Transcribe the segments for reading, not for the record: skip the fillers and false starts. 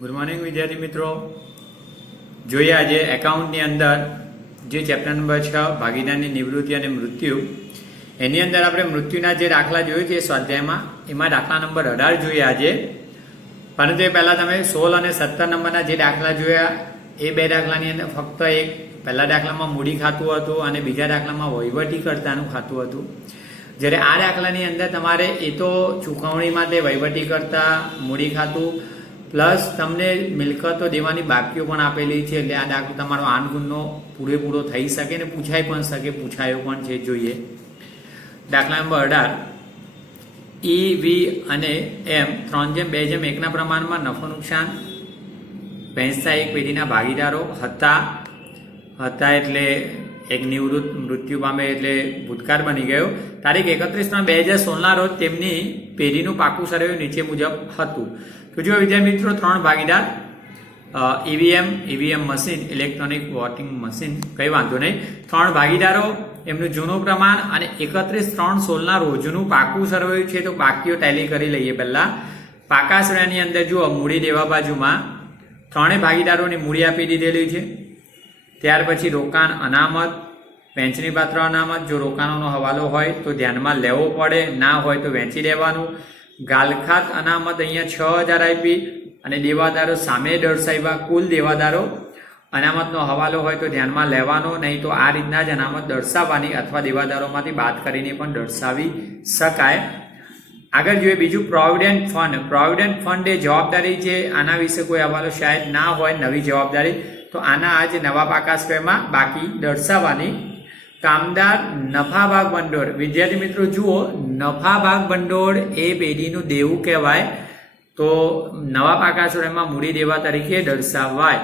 Good morning વિદ્યાર્થી મિત્રો, જોઈએ આજે એકાઉન્ટની અંદર જે ચેપ્ટર નંબર 6 ભાગીદારની નિવૃત્તિ અને મૃત્યુ, એની અંદર આપણે મૃત્યુના જે દાખલા જોયું છે સ્વાધ્યાયમાં, એમાં દાખલા નંબર 18 જોઈએ આજે. પરંતુ એ પહેલાં તમે 16 અને 17 નંબરના જે દાખલા જોયા એ બે દાખલાની અંદર ફક્ત એક પહેલા દાખલામાં મૂડી ખાતું હતું અને બીજા દાખલામાં વહીવટીકર્તાનું ખાતું હતું. જ્યારે આ દાખલાની અંદર તમારે એ તો ચૂકવણી માટે વહીવટીકર્તા, મૂડી ખાતું પ્લસ તમને મિલકતો દેવાની બાકીઓ પણ આપેલી છે. એટલે આ દાખલો તમારો આનગુણનો પૂરેપૂરો થઈ શકે ને પૂછાઈ પણ શકે, પૂછાયો પણ છે. જોઈએ દાખલા નંબર 18. ઈ, વી અને એમ 3:2:1 પ્રમાણમાં નફો નુકસાન વહેંચતા એક પેઢીના ભાગીદારો હતા એટલે એક નિવૃત્ત મૃત્યુ પામે એટલે ભૂતકાળ બની ગયો. તારીખ 31/3/2016 રોજ તેમની પેઢીનું પાકું સર્વે નીચે મુજબ હતું. તો જો વિદ્યાર્થી મિત્રો, 3 ભાગીદાર, EVM machine, electronic voting machine, કઈ વાંધો નહીં, 3 ભાગીદારો, એમનું જૂનું પ્રમાણ અને 31/3/16 રોજનું પાકું સર્વે છે. તો બાકીઓ ટેલી કરી લઈએ. પહેલા પાકા સર્વેની અંદર જુઓ, મૂડી દેવા બાજુમાં 3 ભાગીદારોની મૂડી આપી દીધેલી છે. ત્યાર પછી રોકાણ અનામત, વહેંચણી પાત્ર અનામત, જો રોકાણોનો હવાલો હોય તો ધ્યાનમાં લેવો પડે, ના હોય તો વહેંચી દેવાનું. ગાલખાત અનામત અહીંયા 6000 આપી અને દેવાદારો સામે દર્શાવ્યા. કુલ દેવાદારો અનામતનો હવાલો હોય તો ધ્યાનમાં લેવાનો, નહીં તો આ રીતના જ અનામત દર્શાવવાની અથવા દેવાદારોમાંથી બાદ કરીને પણ દર્શાવી શકાય. આગળ જોઈએ બીજું, પ્રોવિડન્ટ ફંડ. પ્રોવિડન્ટ ફંડ એ જવાબદારી છે. આના વિશે કોઈ હવાલો શાયદ ના હોય, નવી જવાબદારી, તો આના આજ નવા પાકા સર્વેમાં બાકી દર્શાવવાની. કામદાર નફા ભાગ ભંડોળ. વિદ્યાર્થી મિત્રો જુઓ, નફા ભાગ ભંડોળ એ પેઢીનું દેવું કહેવાય, તો નવા પાકા સર્વેમાં મૂડી દેવા તરીકે દર્શાવાય.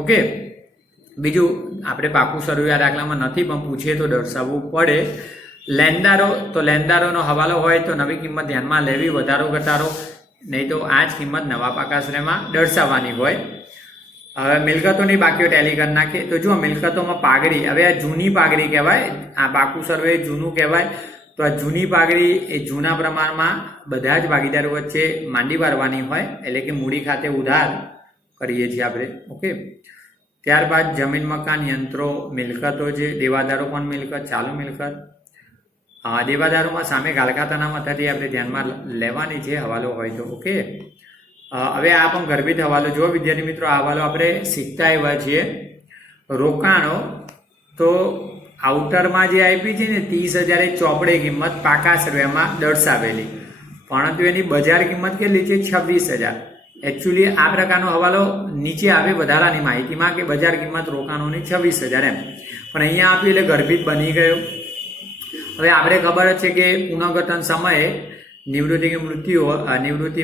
ઓકે, બીજું આપણે પાકું સર્વે આ દાખલામાં નથી પણ પૂછીએ તો દર્શાવવું પડે. લેણદારો, તો લેણદારોનો હવાલો હોય તો નવી કિંમત ધ્યાનમાં લેવી, વધારો ઘટાડો, નહીં તો આ જ કિંમત નવા પાકા સર્વેમાં દર્શાવવાની હોય. હવે મિલકતોની બાકીઓ ટેલી કરી નાખીએ. તો જુઓ, મિલકતોમાં પાઘડી, હવે આ જૂની પાઘડી કહેવાય, આ પાકું સર્વે જૂનું કહેવાય. તો આ જૂની પાઘડી એ જૂના પ્રમાણમાં બધા જ ભાગીદારો વચ્ચે માંડી વારવાની હોય, એટલે કે મૂડી ખાતે ઉધાર કરીએ છીએ આપણે. ઓકે, ત્યારબાદ જમીન, મકાન, યંત્રો, મિલકતો છે. દેવાદારો પણ મિલકત, ચાલુ મિલકત. દેવાદારોમાં સામે ગાલખાત અનામત હતી, આપણે ધ્યાનમાં લેવાની છે હવાલો હોય તો. ઓકે, હવે આ પણ ગર્ભિત હવાલો. જો વિદ્યાર્થી મિત્રો, આ હવાલો આપણે શીખતા એવા છીએ. રોકાણો, તો આઉટરમાં જે આપી છે ને 30,000 એ ચોપડે કિંમત પાકા સર્વેમાં દર્શાવેલી, પરંતુ એની બજાર કિંમત કેટલી છે? 26,000. એકચ્યુઅલી આ પ્રકારનો હવાલો નીચે આવે વધારાની માહિતીમાં કે બજાર કિંમત રોકાણોની 26,000 એમ, પણ અહીંયા આપ્યું એટલે ગર્ભિત બની ગયો. હવે આપણે ખબર જ છે કે પુનઃગઠન સમયે નિવૃત્તિ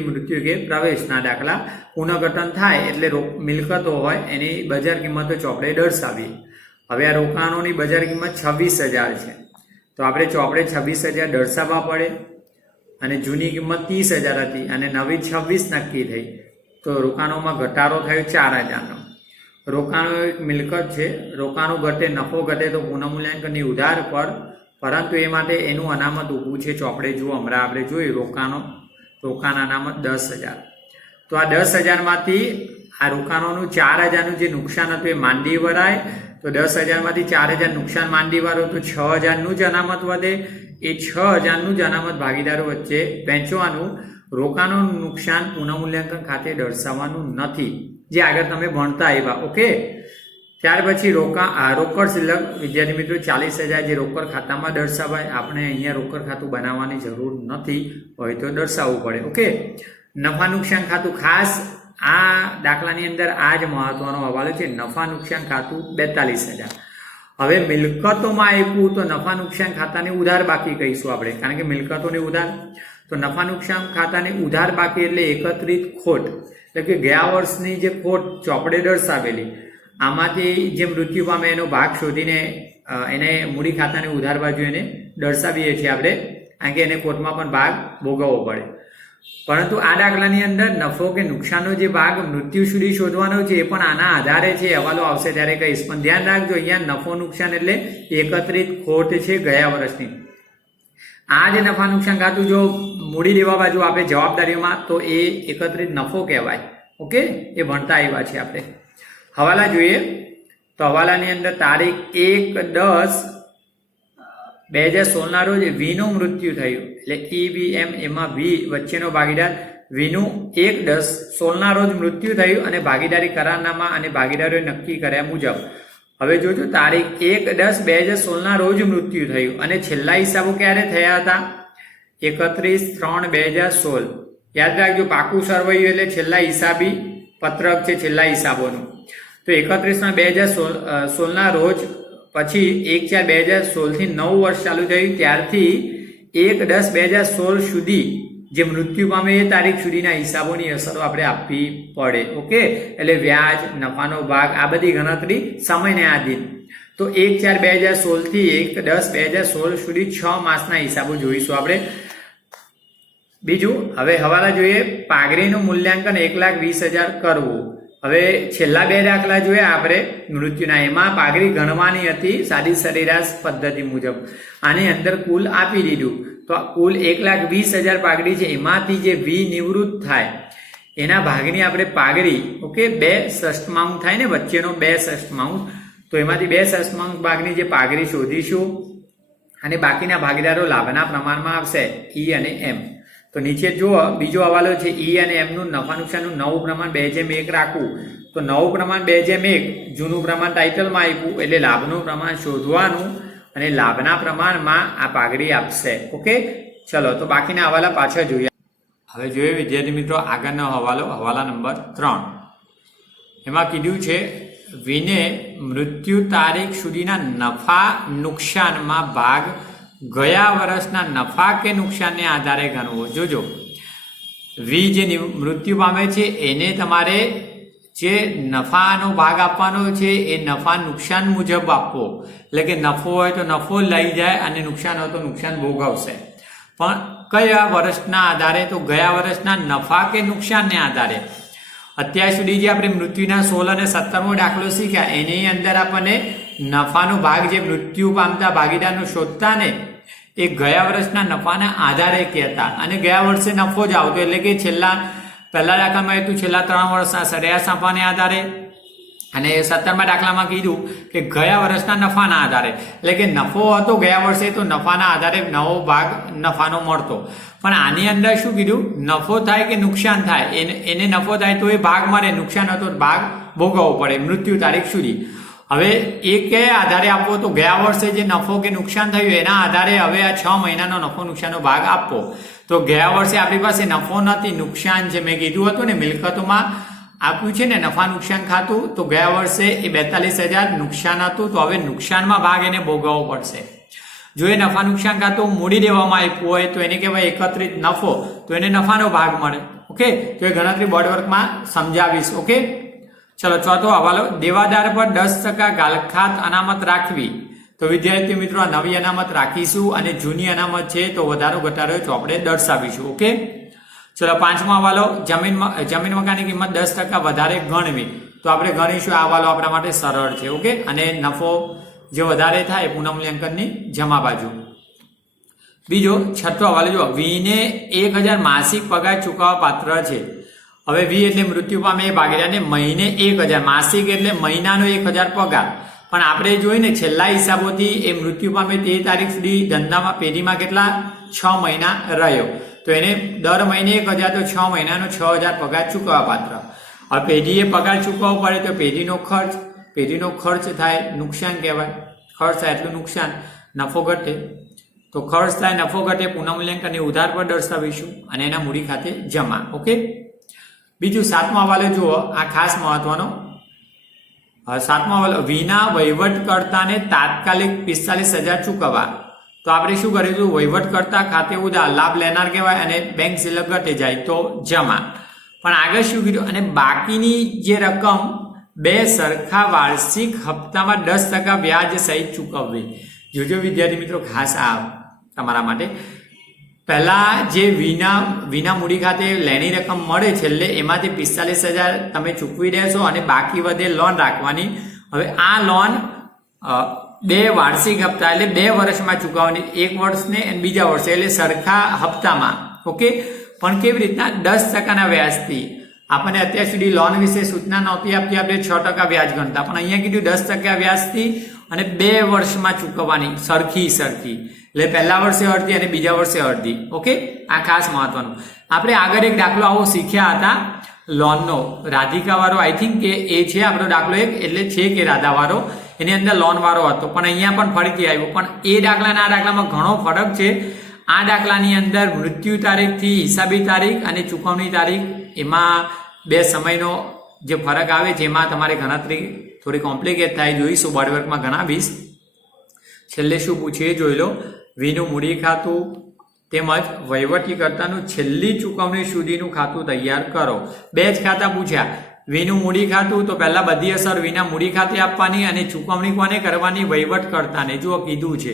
મૃત્યુ કે પ્રવેશના દાખલા પુનઃગઠન થાય એટલે મિલકતો હોય એની બજાર કિંમતો ચોપડે દર્શાવીએ. હવે આ રોકાણોની બજાર કિંમત 26,000 છે, તો આપણે ચોપડે 26,000 દર્શાવવા પડે. અને જૂની કિંમત 30,000 હતી અને નવી 26 નક્કી થઈ, તો રોકાણોમાં ઘટાડો થયો 4,000નો. રોકાણો એક મિલકત છે, રોકાણો ઘટે, નફો ઘટે તો પુનઃમૂલ્યાંકનની ઉધાર પર, પરંતુ એ માટે એનું અનામત ઊભું છે ચોપડે. જુઓ, હમણાં આપણે જોયું રોકાણ અનામત 10,000. તો આ 10,000માંથી આ રોકાણોનું 4,000નું જે નુકસાન હતું એ માંડી વરાય. તો 10,000માંથી 4,000 નુકસાન માંડી વાળો, તો 6,000નું જ અનામત વધે. એ 6,000નું જ અનામત ભાગીદારો વચ્ચે વહેંચવાનું. રોકાણોનું નુકસાન પુનઃમૂલ્યાંકન ખાતે દર્શાવવાનું નથી, જે આગળ તમે ભણતા આવ્યા. ઓકે, ત્યાર પછી રોકડ શિલ્લક. વિદ્યાર્થી મિત્રો, 40,000 જે રોકડ ખાતામાં દર્શાવાય, આપણે અહીંયા રોકડ ખાતું બનાવવાની જરૂર નથી, હોય તો દર્શાવવું પડે. ઓકે, નફા નુકસાન ખાતું, ખાસ આ દાખલાની અંદર આ જ મહત્વનો હવાલો છે. નફા નુકસાન ખાતું 42,000. હવે મિલકતોમાં આપ્યું તો નફા નુકસાન ખાતાની ઉધાર બાકી કહીશું આપણે, કારણ કે મિલકતોની ઉધાર. તો નફા નુકસાન ખાતાની ઉધાર બાકી એટલે એકત્રિત ખોટ, એટલે કે ગયા વર્ષની જે ખોટ ચોપડે દર્શાવેલી, આમાંથી જે મૃત્યુ પામે એનો ભાગ શોધીને એને મૂડી ખાતાની ઉધાર બાજુ એને દર્શાવીએ છીએ આપણે, કારણ કે એને કોર્ટમાં પણ ભાગ ભોગવવો પડે. પરંતુ આ દાખલાની અંદર નફો કે નુકસાનનો જે ભાગ મૃત્યુ સુધી શોધવાનો છે એ પણ આના આધારે છે. હવાલો આવશે ત્યારે કહીશ, પણ ધ્યાન રાખજો, અહીંયા નફો નુકસાન એટલે એકત્રિત ખોટ છે ગયા વર્ષની. આ જે નફા નુકસાન ખાતું જો મૂડી દેવા બાજુ આપે જવાબદારીઓમાં, તો એ એકત્રિત નફો કહેવાય. ઓકે, એ ભણતા આવ્યા છે આપણે. હવાલા જોઈએ તો હવાલાની અંદર તારીખ 1/10/2016 રોજ વીનું મૃત્યુ થયું. એટલે EBM એમાં વી વચ્ચેનો ભાગીદાર વીનું 1/10/16 રોજ મૃત્યુ થયું અને ભાગીદારી કરારનામા અને ભાગીદારોએ નક્કી કર્યા મુજબ. હવે જોજો, તારીખ 1/10/2016 રોજ મૃત્યુ થયું અને છેલ્લા હિસાબો ક્યારે થયા હતા? 31/3/2016. યાદ રાખજો, પાકું સરવૈયું એટલે છેલ્લા હિસાબી પત્રક છે છેલ્લા હિસાબોનું. તો 31/3/2016 રોજ પછી 1/4/2016 થી 9 વર્ષ ચાલુ થયું, ત્યારથી 1/10/2016 સુધી જે મૃત્યુ પામે એ તારીખ સુધીના હિસાબોની અસરો આપણે આપવી પડે. ઓકે, એટલે વ્યાજ, નફાનો ભાગ, આ બધી ગણતરી સમયને આધીન. તો 1/4/2016 થી 1/10/2016 સુધી 6 માસના હિસાબો જોઈશું આપણે. બીજું, હવે હવાલા જોઈએ. પાઘડીનું મૂલ્યાંકન 1,20,000 કરવું. હવે છેલ્લા 2 દાખલા જોયા આપણે મૃત્યુના. એમાં પાઘડી ગણવાની હતી સાદી સરેરાશ પદ્ધતિ મુજબ. આની અંદર કુલ આપી દીધું. તો કુલ 1,20,000 પાઘડી છે, એમાંથી જે વી નિવૃત્ત થાય એના ભાગની આપણે પાઘડી, ઓકે, 2 ષષ્ઠમાંશ થાય ને વચ્ચેનો 2 ષષ્ઠમાંશ, તો એમાંથી 2 ષષ્ઠમાંશ ભાગની જે પાઘડી શોધીશું અને બાકીના ભાગીદારો લાભના પ્રમાણમાં આવશે E અને M. તો નીચે જુઓ, બીજો હવાલો છે. E અને M નું નફા નુકસાનનું નવું પ્રમાણ 2:1 રાખવું. તો નવું પ્રમાણ 2:1, જૂનું પ્રમાણ ટાઇટલમાં આપ્યું એટલે લાભનું પ્રમાણ શોધવાનું અને લાભના પ્રમાણમાં આ પાઘડી આપશે. ઓકે, ચલો તો બાકીના હવાલા પાછળ જોઈએ. હવે જોઈએ વિદ્યાર્થી મિત્રો આગળનો હવાલો, હવાલા નંબર 3. એમાં કીધું છે વીને મૃત્યુ તારીખ સુધીના નફા નુકસાનમાં ભાગ ગયા વર્ષના નફા કે નુકસાનને આધારે ગણવો. જોજો, વી જે મૃત્યુ પામે છે એને તમારે જે નફાનો ભાગ આપવાનો છે એ નફા નુકસાન મુજબ આપવો. એટલે કે નફો હોય તો નફો લઈ જાય અને નુકસાન હોય તો નુકસાન ભોગવશે. પણ કયા વર્ષના આધારે? તો ગયા વર્ષના નફા કે નુકસાનને આધારે. અત્યાર સુધી જે આપણે મૃત્યુના 16 અને 17મો દાખલો શીખ્યા એની અંદર આપણને નફાનો ભાગ જે મૃત્યુ પામતા ભાગીદારનો શોધતા ને એ ગયા વર્ષના નફાના આધારે કહેતા અને ગયા વર્ષે નફો જ આવતો. એટલે કે પહેલા દાખલામાં હતું છેલ્લા 3 વર્ષના સરેરાશ નફાને આધારે અને 17મા દાખલામાં કીધું કે ગયા વર્ષના નફાના આધારે. એટલે કે નફો હતો ગયા વર્ષે તો નફાના આધારે નવો ભાગ નફાનો મળતો. પણ આની અંદર શું કીધું? નફો થાય કે નુકસાન થાય એને નફો થાય તો એ ભાગ મળે, નુકસાન હતો ભાગ ભોગવવો પડે મૃત્યુ તારીખ સુધી. હવે એ કયા આધારે આપવો? તો ગયા વર્ષે જે નફો કે નુકસાન થયું એના આધારે હવે આ 6 મહિનાનો નફો નુકસાનનો ભાગ આપવો. તો ગયા વર્ષે આપણી પાસે નફો નથી, નુકસાન છે. મેં કીધું હતું ને મિલકતોમાં આપ્યું છે ને નફા નુકસાન ખાતું, તો ગયા વર્ષે એ 42,000 નુકસાન હતું. તો હવે નુકસાનમાં ભાગ એને ભોગવવો પડશે. જો એ નફા નુકસાન ખાતું મૂડી દેવામાં આપ્યું હોય તો એને કહેવાય એકત્રિત નફો, તો એને નફાનો ભાગ મળે. ઓકે, તો એ ગણતરી બોર્ડ વર્કમાં સમજાવીશ. ઓકે, ચલો ચોથો હવાલો. દેવાદાર પર 10% ગાલખાત અનામત રાખવી. તો વિદ્યાર્થી મિત્રો આ નવી અનામત રાખીશું અને જૂની અનામત છે તો વધારો ઘટાડો ચોપડે દર્શાવીશું. ઓકે, ચલો પાંચમો હવાલો. જમીન મકાનની કિંમત 10% વધારે ગણવી. તો આપણે ગણીશું. આ હવાલો આપણા માટે સરળ છે. ઓકે, અને નફો જે વધારે થાય પુનઃમૂલ્યાંકનની જમા બાજુ. બીજો છઠ્ઠો હવાલો જો, વીને 1,000 માસિક પગાર ચૂકવવા પાત્ર છે. હવે વી એટલે મૃત્યુ પામે એ ભાગીદારને મહિને 1,000, માસિક એટલે મહિનાનો 1,000 પગાર. પણ આપણે જોઈને છેલ્લા હિસાબોથી એ મૃત્યુ પામે તે તારીખ સુધી ધંધામાં પેઢીમાં કેટલા 6 મહિના રહ્યો, તો એને દર મહિને 1,000, તો 6 મહિનાનો 6,000 પગાર ચૂકવવા પાત્ર. હવે પેઢીએ પગાર ચૂકવવો પડે તો પેઢીનો ખર્ચ થાય, નુકસાન કહેવાય. ખર્ચ થાય એટલું નુકસાન, નફો ઘટે તો ખર્ચ થાય, નફો ઘટે, પુનઃમૂલ્યાંકન ઉધાર પર દર્શાવીશું અને એના મૂડી ખાતે જમા. ઓકે, બીજું સાતમો હવાલો જુઓ, આ ખાસ મહત્વનો. સાતમો હવાલો, વિના વહીવટકર્તાને તાત્કાલિક 45,000 ચૂકવવા. તો આપણે શું કરીશું? વહીવટકર્તા ખાતે ઉધાર, લાભ લેનાર કહેવાય અને બેંક સિલક ઘટે જાય તો જમા. પણ આગળ શું કીધું? અને બાકીની જે રકમ 2 સરખા વાર્ષિક હપ્તામાં 10% વ્યાજ સહિત ચૂકવવી. જોજો વિદ્યાર્થી મિત્રો, ખાસ આ તમારા માટે. પહેલા જે વિના મૂડી ખાતે લેણી રકમ મળે છેલ્લે એમાંથી 45,000 તમે ચૂકવી દેશો અને બાકી વધે લોન રાખવાની. હવે આ લોન 2 વાર્ષિક હપ્તા એટલે 2 વર્ષમાં ચૂકવવાની, 1 વર્ષને અને બીજા વર્ષે એટલે સરખા હપ્તામાં. ઓકે, પણ કેવી રીતના? 10%ના વ્યાજથી. આપણને અત્યાર સુધી લોન વિશે સૂચના નહોતી આપતી, આપણે 6% વ્યાજ ગણતા, પણ અહીંયા કીધું 10% વ્યાજથી અને 2 વર્ષમાં ચૂકવવાની સરખી એટલે પહેલા વર્ષે અડધી અને બીજા વર્ષે અડધી. ઓકે, આ ખાસ મહત્વનું. આપણે આગળ એક દાખલો આવો શીખ્યા હતા લોનનો, રાધિકા વાળો, આઈ થિંક કે એ છે આપણો દાખલો એક, એટલે છે કે રાધા વાળો, એની અંદર લોન વાળો હતો, પણ અહીંયા પણ ફરીથી આવ્યો. પણ એ દાખલાના આ દાખલામાં ઘણો ફરક છે. આ દાખલાની અંદર મૃત્યુ તારીખથી હિસાબી તારીખ અને ચૂકવણી તારીખ, એમાં 2 સમયનો જે ફરક આવે છે, એમાં તમારે ગણતરી થોડી કોમ્પ્લિકેટ થાય, જોઈશું બોર્ડવર્કમાં ગણાવીશ. છેલ્લે શું પૂછે એ જોઈ લો. વીનું મૂડી ખાતું તેમજ વહીવટીકર્તાનું છેલ્લી ચૂકવણી સુધીનું ખાતું તૈયાર કરો. 2 જ ખાતા પૂછ્યા. વીનું મૂડી ખાતું, તો પહેલા બધી અસર વીના મૂડી ખાતે આપવાની અને ચૂકવણી કોને કરવાની? વહીવટકર્તાને. જુઓ કીધું છે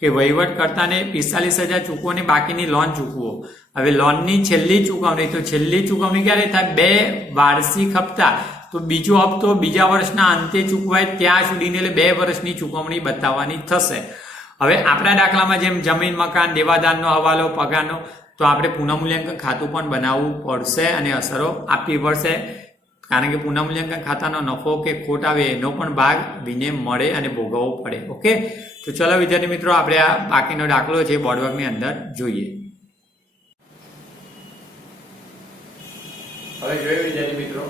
કે વહીવટકર્તાને 45,000 ચૂકવો ને બાકીની લોન ચૂકવો. હવે લોનની છેલ્લી ચૂકવણી, તો છેલ્લી ચૂકવણી ક્યારે થાય? 2 વાર્ષિક હપ્તા, તો બીજો હપ્તો બીજા વર્ષના અંતે ચૂકવાય ત્યાં સુધીની, એટલે 2 વર્ષની ચૂકવણી બતાવવાની થશે. હવે આપણા દાખલામાં જેમ જમીન, મકાન, દેવાદારનો હવાલો, પગારનો, તો આપણે પુનઃમૂલ્યાંકન ખાતું પણ બનાવવું પડશે અને અસરો આપવી પડશે, કારણ કે પુનઃમૂલ્યાંકન ખાતાનો નફો કે ખોટ આવે એનો પણ ભાગ વીને મળે અને ભોગવવો પડે. ઓકે, તો ચલો વિદ્યાર્થી મિત્રો, આપણે આ બાકીનો દાખલો છે બોર્ડવર્કની અંદર જોઈએ. હવે જોયું વિદ્યાર્થી મિત્રો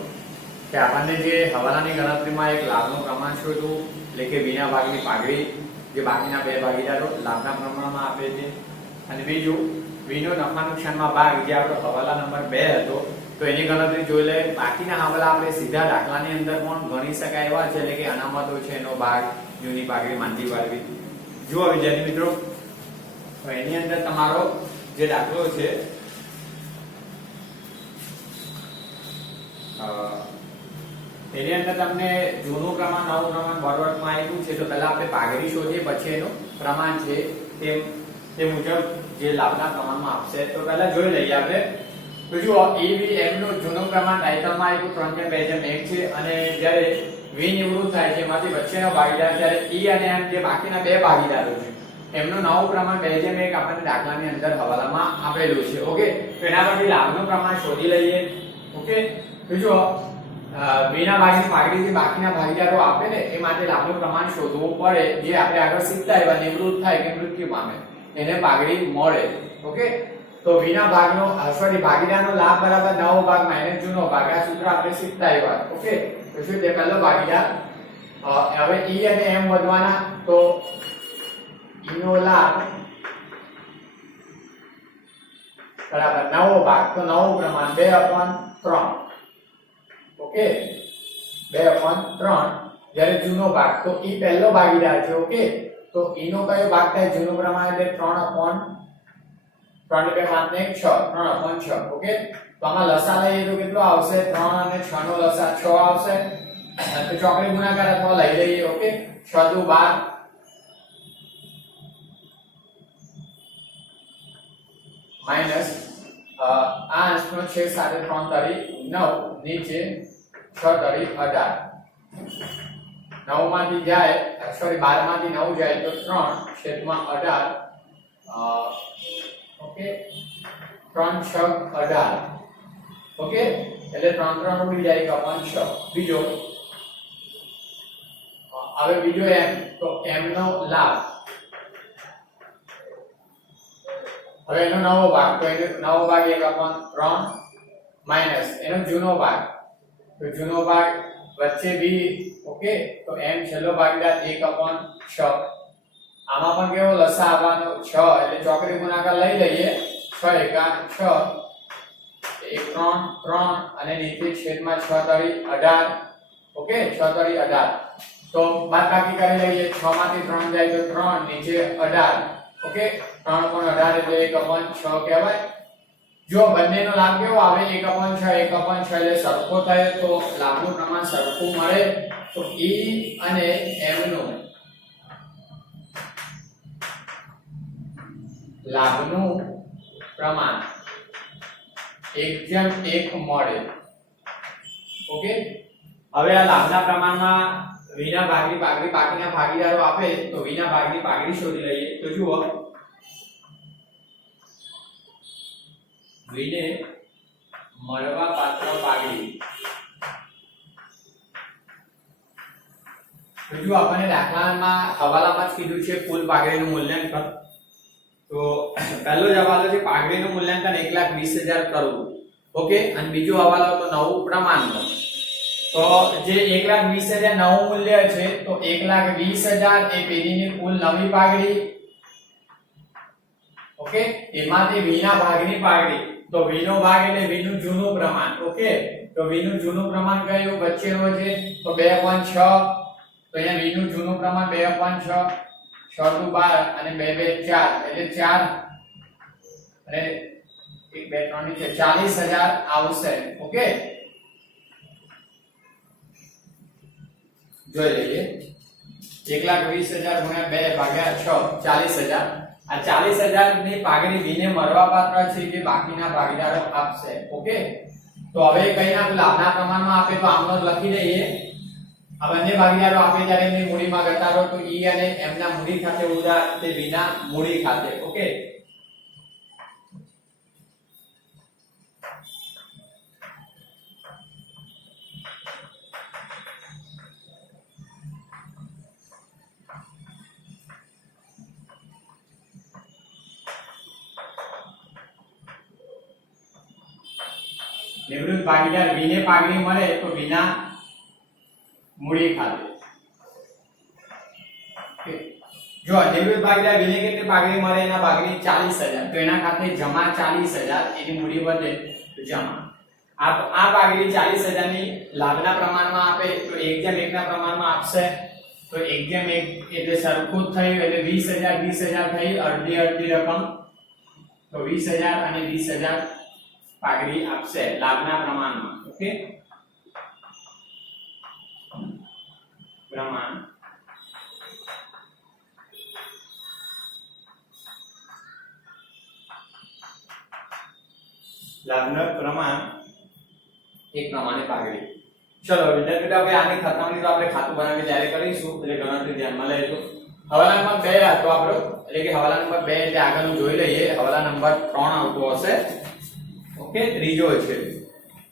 કે આપણને જે હવાલાની ગણતરીમાં એક લાભનું પ્રમાણ શોધવું, એટલે કે વીના ભાગની પાઘડી, જે બાકીના 2 ભાગીદારો લાભના પ્રમાણમાં આપે છે, અને બીજું વીનો નફા નુકસાનમાં ભાગ, જે આપણો હવાલા નંબર 2 હતો, તો એની ગણતરી જોઈ લે. બાકીના હવાલા આપણે સીધા દાખલાની અંદર પણ ગણી શકાય એવા છે, એટલે કે અનામતો છે એનો ભાગ, જૂની પાઘડી, માંદી પાઘડી. જુઓ વિદ્યાર્થી મિત્રો, તો એની અંદર તમારો જે દાખલો છે એની અંદર તમને જૂનું પ્રમાણ, નવું પ્રમાણ બોર્ડવર્કમાં આપ્યું છે. તો પહેલા આપણે પાઘડી શોધીએ, પછી એનું પ્રમાણ છે તે મુજબ જે લાભના પ્રમાણમાં આપશે. તો પહેલા જોઈ લઈએ આપણે. તો જુઓ, EVM નું જૂનું પ્રમાણ ટાઇટલમાં આપ્યું 3/2/1 છે, અને જ્યારે વી નિવૃત્ત થાય છે એમાંથી વચ્ચેનો ભાગીદાર, જ્યારે E અને M જે બાકીના 2 ભાગીદારો છે, એમનું નવું પ્રમાણ 2/1 આપણને દાખલાની અંદર હવાલામાં આપેલું છે. ઓકે, તો એના પરથી લાભનું પ્રમાણ શોધી લઈએ. ઓકે, તો જુઓ, વીના ભાગની પાઘડીથી બાકીના ભાગીદારો આપે ને, એ માટે લાભનું પ્રમાણ શોધવું પડે, જે આપણે આગળ શીખતા એવા નિવૃત્ત થાય કે મૃત્યુ પામે એને પાઘડી મળે. ઓકે, તો વીના ભાગનો ભાગીદારનો લાભ બરાબર નવો ભાગ માઈનસ જૂનો ભાગ, આ સૂત્ર આપણે શીખતા એવા. ઓકે, તો શું તે પહેલો ભાગીદાર. હવે E અને M વધવાના, તો E નો લાભ બરાબર નવો ભાગ, તો નવું પ્રમાણ 2/3. ઓકે, 2/3. જ્યારે જૂનો ભાગ, તો E પહેલો ભાગીદાર છે. ઓકે, તો E નો કયો ભાગ થાય? જૂનું પ્રમાણ એટલે 3/6. ઓકે, તો આમાં લસા લઈએ તો કેટલો આવશે? 3 અને 6 નો લસા 6 આવશે. તો ચોકડી ગુણાકાર અથવા લઈ લઈએ. ઓકે, 6 દુ 12, માઈનસ આ અંશનો છે 3 તારી 9, નીચે 6 તારી 18. 9 માંથી જાય, સોરી 12 માંથી 9 જાય તો 3/18. ઓકે, 3/6=18. ઓકે, એટલે 3 ઉડી જાય 1/6. બીજો, હવે બીજો M, તો M નો લાભ, હવે એનો નવો ભાગ, તો એનો નવો ભાગ 1/3 માઈનસ એનો જૂનો ભાગ, તો જૂનો ભાગ વચ્ચે B. ઓકે, તો M છેલ્લો ભાગીદાર 1/6. આમાં પણ કેવો લસા આવવાનો 6, એટલે ચોકડી ગુણાકાર લઈ લઈએ. 6 એકા 6, 1 3 3, અને નીચે છેદમાં 6 તારી 18. ઓકે, 6 તારી 18. તો બાદબાકી કરી લઈએ. 6 માંથી 3 જાય તો 3, નીચે 18. ઓકે, 3 પણ 18 એટલે 1/6 કહેવાય. જો બંનેનો લાભ કેવો આવે? 1/6 એટલે સરખો થાય, તો લાભનું પ્રમાણ સરખું મળે. તો E અને M નું લાભનું પ્રમાણ 1:1 મળે. ઓકે, હવે આ લાભના પ્રમાણમાં વીના ભાગની પાઘડી બાકીના ભાગીદારો આપે, તો વીના ભાગની પાઘડી શોધી લઈએ. તો જુઓ, વીને મળવા પાત્ર પાઘડી, જો આપણને દાખલામાં હવાલામાં જ કીધું છે કુલ પાઘડીનું મૂલ્યાંકન. તો પહેલો જ હવાલો છે પાઘડીનું મૂલ્યાંકન 1,20,000 કરવું. ઓકે, અને બીજો હવાલો તો નવું પ્રમાણનો. તો જે 1,20,000 નવું મૂલ્ય છે તો 1,20,000 એ પેઢીની કુલ નવી પાઘડી. ઓકે, એમાંથી v ના ભાગની પાઘડી. તો v નો ભાગ એટલે v નું જૂનું પ્રમાણ. ઓકે, તો v નું જૂનું પ્રમાણ કયું વચ્ચેનો છે તો 2/6. તો અહીંયા v નું જૂનું પ્રમાણ 2/6, 6 * 12 અને 2 2 4 એટલે 4 અને 1 2 3 છે 40,000 આવશે. ઓકે, જોઈ લઈએ 1,20,000 ગુણ્યા 2 ભાગ્યા 6 40,000. આ 40,000 ની પાઘડી v ને મળવાપાત્ર છે કે બાકીના ભાગીદારો આપશે. ઓકે, તો હવે કઈના લાભના પ્રમાણમાં આપે તો આમનો જ લખી દઈએ. આ બંને ભાગીદારો આપે ત્યારે એમની મૂડીમાં ઘટાડો તો e અને m ના મૂડી ખાતે ઉધાર તે v ના મૂડી ખાતે. ઓકે, નિવૃત્ત ભાગીદાર v ને પાઘડી મળે તો v ના મૂડી ખાતે. જો નિવૃત્ત ભાગીદાર v ને કેટલી પાઘડી મળે એના ભાગની 40,000 તો એના ખાતે જમા 40,000 એની મૂડી વધે તો જમા. આ પાઘડી 40,000 ની લાભના પ્રમાણમાં આપે તો 1/1 ના પ્રમાણમાં આપશે. તો 1/1 એટલે સરખું જ થયું એટલે 20,000 થઈ અડધી રકમ. તો 20,000 અને 20,000 પાઘડી આપશે લાભના પ્રમાણમાં. ઓકે, પ્રમાણ લાભનું પ્રમાણ એક પ્રમાણે પાઘડી. ચલો વિદ્યાર્થીઓ આપણે આની ખતમની તો આપણે ખાતું બનાવી ત્યારે કરીશું એટલે ગણતરી ધ્યાનમાં લઈશું. હવાલા નંબર 2 હતો આપણો એટલે કે હવાલા નંબર 2 એટલે આગળનું જોઈ લઈએ. હવાલા નંબર 3 આવતો હશે. ઓકે, ત્રીજો છે.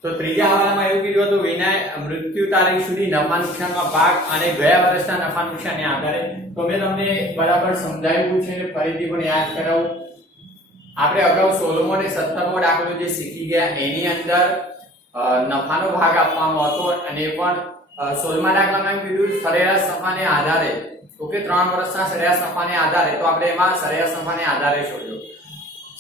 તો ત્રીજા હવાલામાં એવું કીધું હતું વિના મૃત્યુ તારીખ સુધી નફા નુકસાનમાં ભાગ અને ગયા વર્ષના નફા નુકસાનને આધારે. તો મેં તમને બરાબર સમજાવ્યું છે અને ફરીથી પણ યાદ કરાવું. આપણે અગાઉ 16મો અને 17મો દાખલો જે શીખી ગયા એની અંદર નફાનો ભાગ આપવામાં હતો અને પણ 16મા દાખલામાં કીધું સરેરાશ નફાને આધારે. ઓકે, 3 વર્ષના સરેરાશ નફાને આધારે. તો આપણે એમાં સરેરાશ નફાને આધારે શોધ્યો.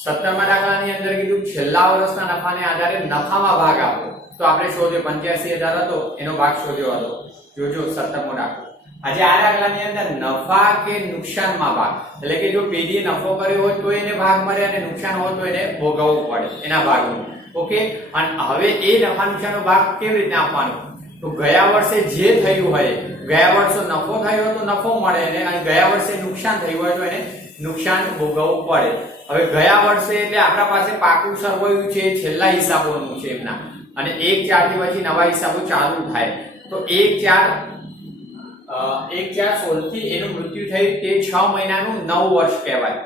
17મા દાખલાની અંદર કીધું છેલ્લા વર્ષના નફાને આધારે નફામાં ભાગ આપો. તો આપણે શોધ્યો 85,000 હતો એનો ભાગ શોધ્યો હતો. જોજો 17મો દાખલો. આજે આ દાખલાની અંદર નફા કે નુકસાનમાં ભાગ એટલે કે જો પેઢીએ નફો કર્યો હોય તો એને ભાગ મળે અને નુકસાન હોય તો એને ભોગવવું પડે એના ભાગનું. ઓકે, અને હવે એ નફા નુકસાનનો ભાગ કેવી રીતે આપવાનો? તો ગયા વર્ષે જે થયું હોય, ગયા વર્ષે નફો થયો તો નફો મળે અને ગયા વર્ષે નુકસાન થયું હોય તો એને નુકસાન ભોગવવું પડે. હવે ગયા વર્ષે એટલે આપણા પાસે પાકું સરવૈયું છે છેલ્લા હિસાબોનું છે એમના અને 1/4 થી પછી નવા હિસાબો ચાલુ થાય. તો 1/4/16 થી એનું મૃત્યુ થયું તે 6 મહિનાનું 9 વર્ષ કહેવાય.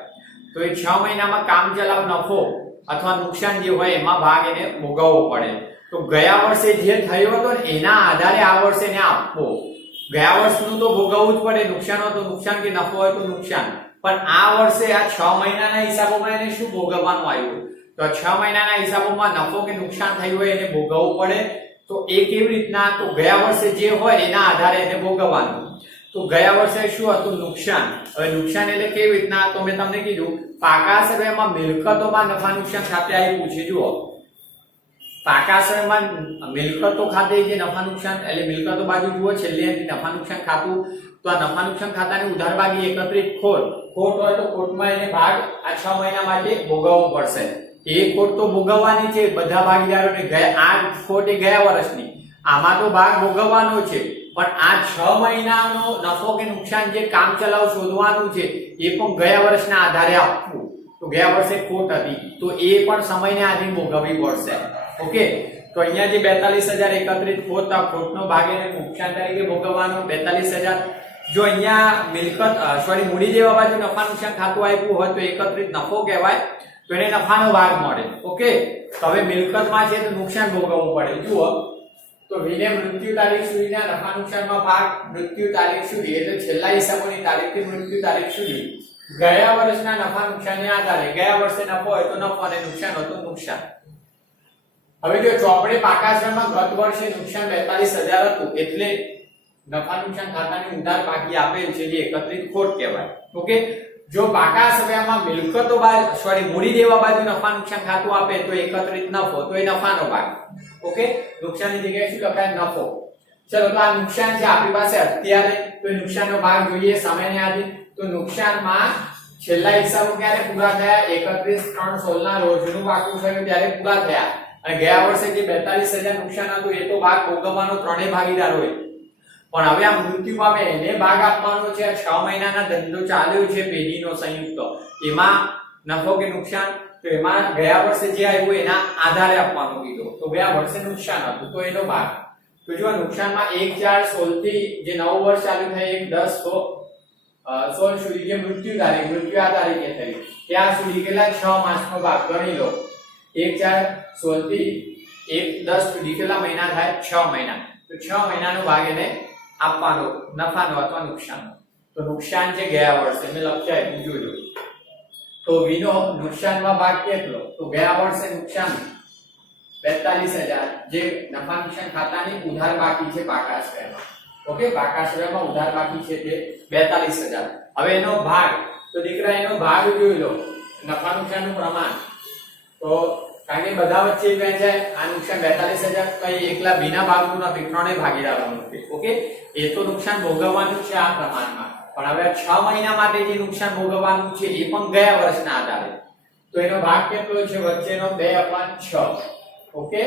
તો એ 6 મહિનામાં કામચલાઉ નફો અથવા નુકસાન જે હોય એમાં ભાગ એને ભોગવવો પડે. તો ગયા વર્ષે જે થયો હતો ને એના આધારે આ વર્ષે એને આપવો. ગયા વર્ષનું તો ભોગવવું જ પડે, નુકસાન હોય તો નુકસાન કે નફો હોય તો નુકસાન. પણ આ વર્ષે આ 6 મહિનાના હિસાબોમાં એને શું ભોગવવાનું આવ્યું? તો 6 મહિનાના હિસાબોમાં નફો કે નુકસાન થયું હોય એને ભોગવવું પડે. તો એ કેવી રીતના? તો ગયા વર્ષે જે હોય એના આધારે એને ભોગવવાનું. તો ગયા વર્ષે શું હતું? નુકસાન. હવે નુકસાન એટલે કેવી રીતના? તો મેં તમને કીધું પાકા સમયમાં મિલકતોમાં નફા નુકસાન ખાતે આપ્યું છે. જુઓ, પાકા સમયમાં મિલકતો ખાતે જે નફા નુકસાન એટલે મિલકતો બાજુ જુઓ છેલ્લે નફા નુકસાન ખાતું. તો આ નફા નુકસાન ખાતાની ઉધાર બાકી એકત્રિત ખોટ હોય તો ખોટમાં એને ભાગ આ 6 મહિના માટે ભોગવવો પડશે. એ ખોટ તો ભોગવવાની છે બધા ભાગીદારોને. આ ખોટ એ ગયા વર્ષની, આમાં તો ભાગ ભોગવવાનો છે. પણ આ 6 મહિનાનો નફો કે નુકસાન જે કામ ચલાવ શોધવાનું છે એ પણ ગયા વર્ષના આધારે આપવું. તો ગયા વર્ષે ખોટ હતી તો એ પણ સમયને આધીન ભોગવવી પડશે. ઓકે, તો અહીંયા જે 42,000 એકત્રિત ખોટનો ભાગ એને નુકસાન તરીકે ભોગવવાનો 42,000. જો અહીંયા મૂડી જેવા બાજુ નફા નુકસાન ખાતું આપ્યું હોય તો એકત્રિત નફો કહેવાય. તો એને નફાનો ભાગ મળે. ઓકે, તો હવે મિલકતમાં છે તો નુકસાન ભોગવવું પડે. જુઓ તો વિને મૃત્યુ તારીખ સુધીના નફા નુકસાનમાં ભાગ મૃત્યુ તારીખ સુધી એટલે છેલ્લા હિસાબોની તારીખથી મૃત્યુ તારીખ સુધી ગયા વર્ષના નફા નુકસાનને આધારે ગયા વર્ષે નફો હોય તો નફો અને નુકસાન હોય તો નુકસાન. હવે જો ચોપડે પાકાશ્રમમાં ગત વર્ષે નુકસાન 42000 હતું એટલે નફા નુકસાન ખાતાની ઉધાર બાકી આપેલ છે જે એકત્રિત ખોટ કહેવાય. ઓકે, જો પાકા સમયમાં મિલકતો બાજુ મૂડી દેવા બાજુ નફા નુકસાન ખાતું આપે તો એકત્રિત નફો, તો એ નફાનો ભાગ. ઓકે, નુકસાનની જગ્યાએ શું લખાય? નફો. ચલો તો આ નુકસાન છે આપણી પાસે અત્યારે, તો નુકસાનનો ભાગ જોઈએ સમયને આધીન. તો નુકસાનમાં છેલ્લા હિસાબો ક્યારે પૂરા થયા? 31/3/16 ના રોજનું પાકું થયું ત્યારે પૂરા થયા. અને ગયા વર્ષે જે 42000 નુકસાન હતું એ તો ભાગ ભોગવવાનો ત્રણેય ભાગીદાર હોય. પણ હવે આ મૃત્યુ પામે એને ભાગ આપવાનો છે. 6 મહિનાના ધંધો ચાલ્યો છે પેઢીનો સંયુક્ત, એમાં નફો કે નુકસાન, તો એમાં ગયા વર્ષે જે આવ્યું એના આધારે આપવાનું કીધું. તો ગયા વર્ષે નુકસાન હતું તો એનો ભાગ. તો જો નુકસાનમાં 1/4/16 થી જે નવું વર્ષ ચાલુ થાય 1/10/16 સુધી જે મૃત્યુ આ તારીખે થઈ ત્યાં સુધી કેટલા 6 માસનો ભાગ ગણી લો. 1/4/16 થી 1/10 સુધી કેટલા મહિના થાય? 6 મહિના. તો 6 મહિનાનો ભાગ એને આપવાનો નફાનો અથવા નુકસાનનો. તો નુકસાન છે ગયા વર્ષે મેં લખ્યા છે જોજો. તો વીનો નુકસાનમાં ભાગ કેટલો? તો ગયા વર્ષે નુકસાન 42000 જે નફા નુકસાન ખાતાની ઉધાર બાકી છે પાકા શ્રેયમાં. ઓકે, પાકા શ્રેયમાં ઉધાર બાકી છે તે 42000. હવે એનો ભાગ, તો દીકરા એનો ભાગ જોઈ લો. નફા નુકસાનનું પ્રમાણ તો કારણ કે બધા વચ્ચે વહેંચાય. આ નુકસાન 42000 કઈ એકલા વિના ભાગનું નથી, ત્રણેય ભાગીદારોનું છે. ઓકે, એ તો નુકસાન ભોગવવાનું છે આ પ્રમાણમાં, પણ હવે 6 મહિના માટે જે નુકસાન ભોગવવાનું છે એ પણ ગયા વર્ષના આધારે. તો એનો ભાગ કેટલો છે? વચ્ચેનો 2/6. ઓકે,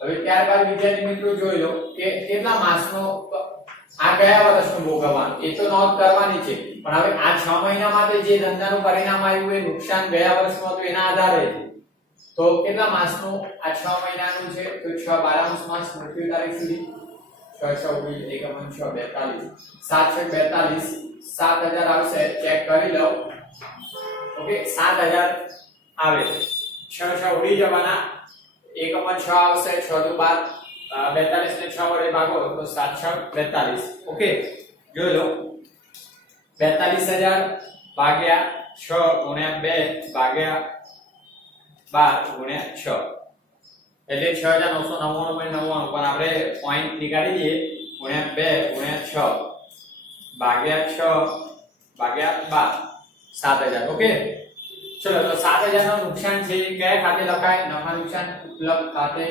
હવે ત્યારબાદ વિદ્યાર્થી મિત્રો જોઈ લો કે કેટલા માસનો આ ગયા વર્ષનું ભોગવવાનું, એ તો નોંધ કરવાની છે. પણ હવે આ 6 મહિના માટે જે ધંધાનું પરિણામ આવ્યું એ નુકસાન ગયા વર્ષનું હતું એના આધારે છે. તો કેટલા માસનું આ 6 મહિનાનું છે? તો 6 12 માસ મૃત્યુ તારીખ સુધી 6 6 1 6 42 7 42 7000 આવશે. ચેક કરી લો. ઓકે, 7000 આવે. 6 6 ઉડી જવાના. 1 6 આવશે. 6 2 12 42 ને 6 વડે ભાગો તો 7 6 42. ઓકે, જોઈ લો 42000 ભાગ્યા 6 ગુણ્યા 2 ભાગ્યા 12 ગુણ્યા 6 એટલે 6999.99. પણ આપણે પોઈન્ટ નીકાળી દઈએ. ગુણ્યા 2 ગુણ્યા 6 ભાગ્યા 6 ભાગ્યા 12 7000. ઓકે, ચલો તો 7000 નું નુકસાન છે કયા ખાતે લખાય? નફા નુકસાન ઉપલબ્ધ ખાતે.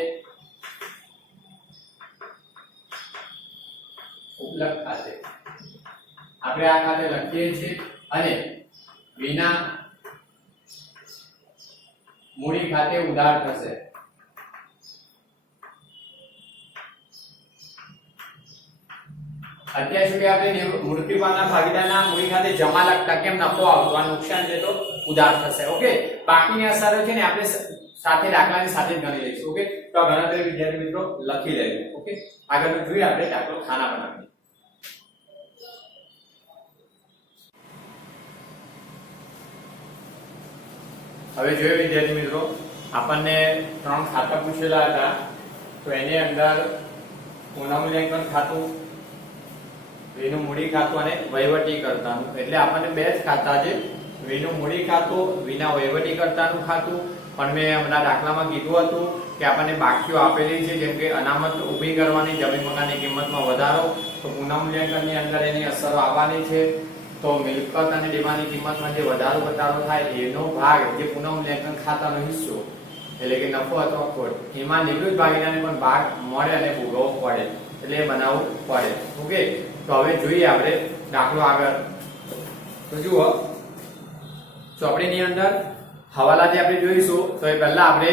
ઉપલબ્ધ ખાતે આપણે આ ખાતે લખીએ છીએ. અને વિના મૂડી ખાતે ઉધાર થશે. અત્યાર સુધી આપણે મૃત્યુ પામનાર ભાગીદારના મૂડી ખાતે જમા લખતા કેમ નફો આવતો? આ નુકસાન છે તો ઉધાર થશે. ઓકે, બાકીની અસરો છે ને આપણે સાથે દાખલાની સાથે જ ગણી લઈશું. ઓકે, તો આ ગણતરી વિદ્યાર્થી મિત્રો લખી લેજો. ઓકે, આગળનું જોઈએ આપણે દાખલો ખાના બનાવીએ. હવે જોઈએ વિદ્યાર્થી મિત્રો, આપણને 3 ખાતા પૂછેલા હતા. તો એની અંદર પુનઃમૂલ્યાંકન ખાતું, વિનું મૂડી ખાતું અને વહીવટી કર્તાનું. એટલે આપણને બે જ ખાતા છે, વિનું મૂડી ખાતું, વિના વહીવટી કર્તાનું ખાતું. પણ મેં હમણાં દાખલામાં કીધું હતું કે આપણને બાકીઓ આપેલી છે, જેમ કે અનામત ઊભી કરવાની, જમીન મકાનની કિંમતમાં વધારો, તો પુનઃમૂલ્યાંકનની અંદર એની અસરો આવવાની છે. તો મિલકત અને દેવાની કિંમતમાં જે વધારો ઘટાડો થાય એનો ભાગ જે પુનઃમૂલ્યાંકન ખાતાનો હિસ્સો એટલે કે નફો અથવા ખોટ, એમાં નિવૃત્ત ભાગીદારને પણ ભાગ મળે અને ભોગવવો પડે, એટલે એ બનાવવું પડે. ઓકે, તો હવે જોઈએ આપણે દાખલો આગળ. તો જુઓ ચોપડીની અંદર હવાલાથી આપણે જોઈશું. તો એ પહેલા આપણે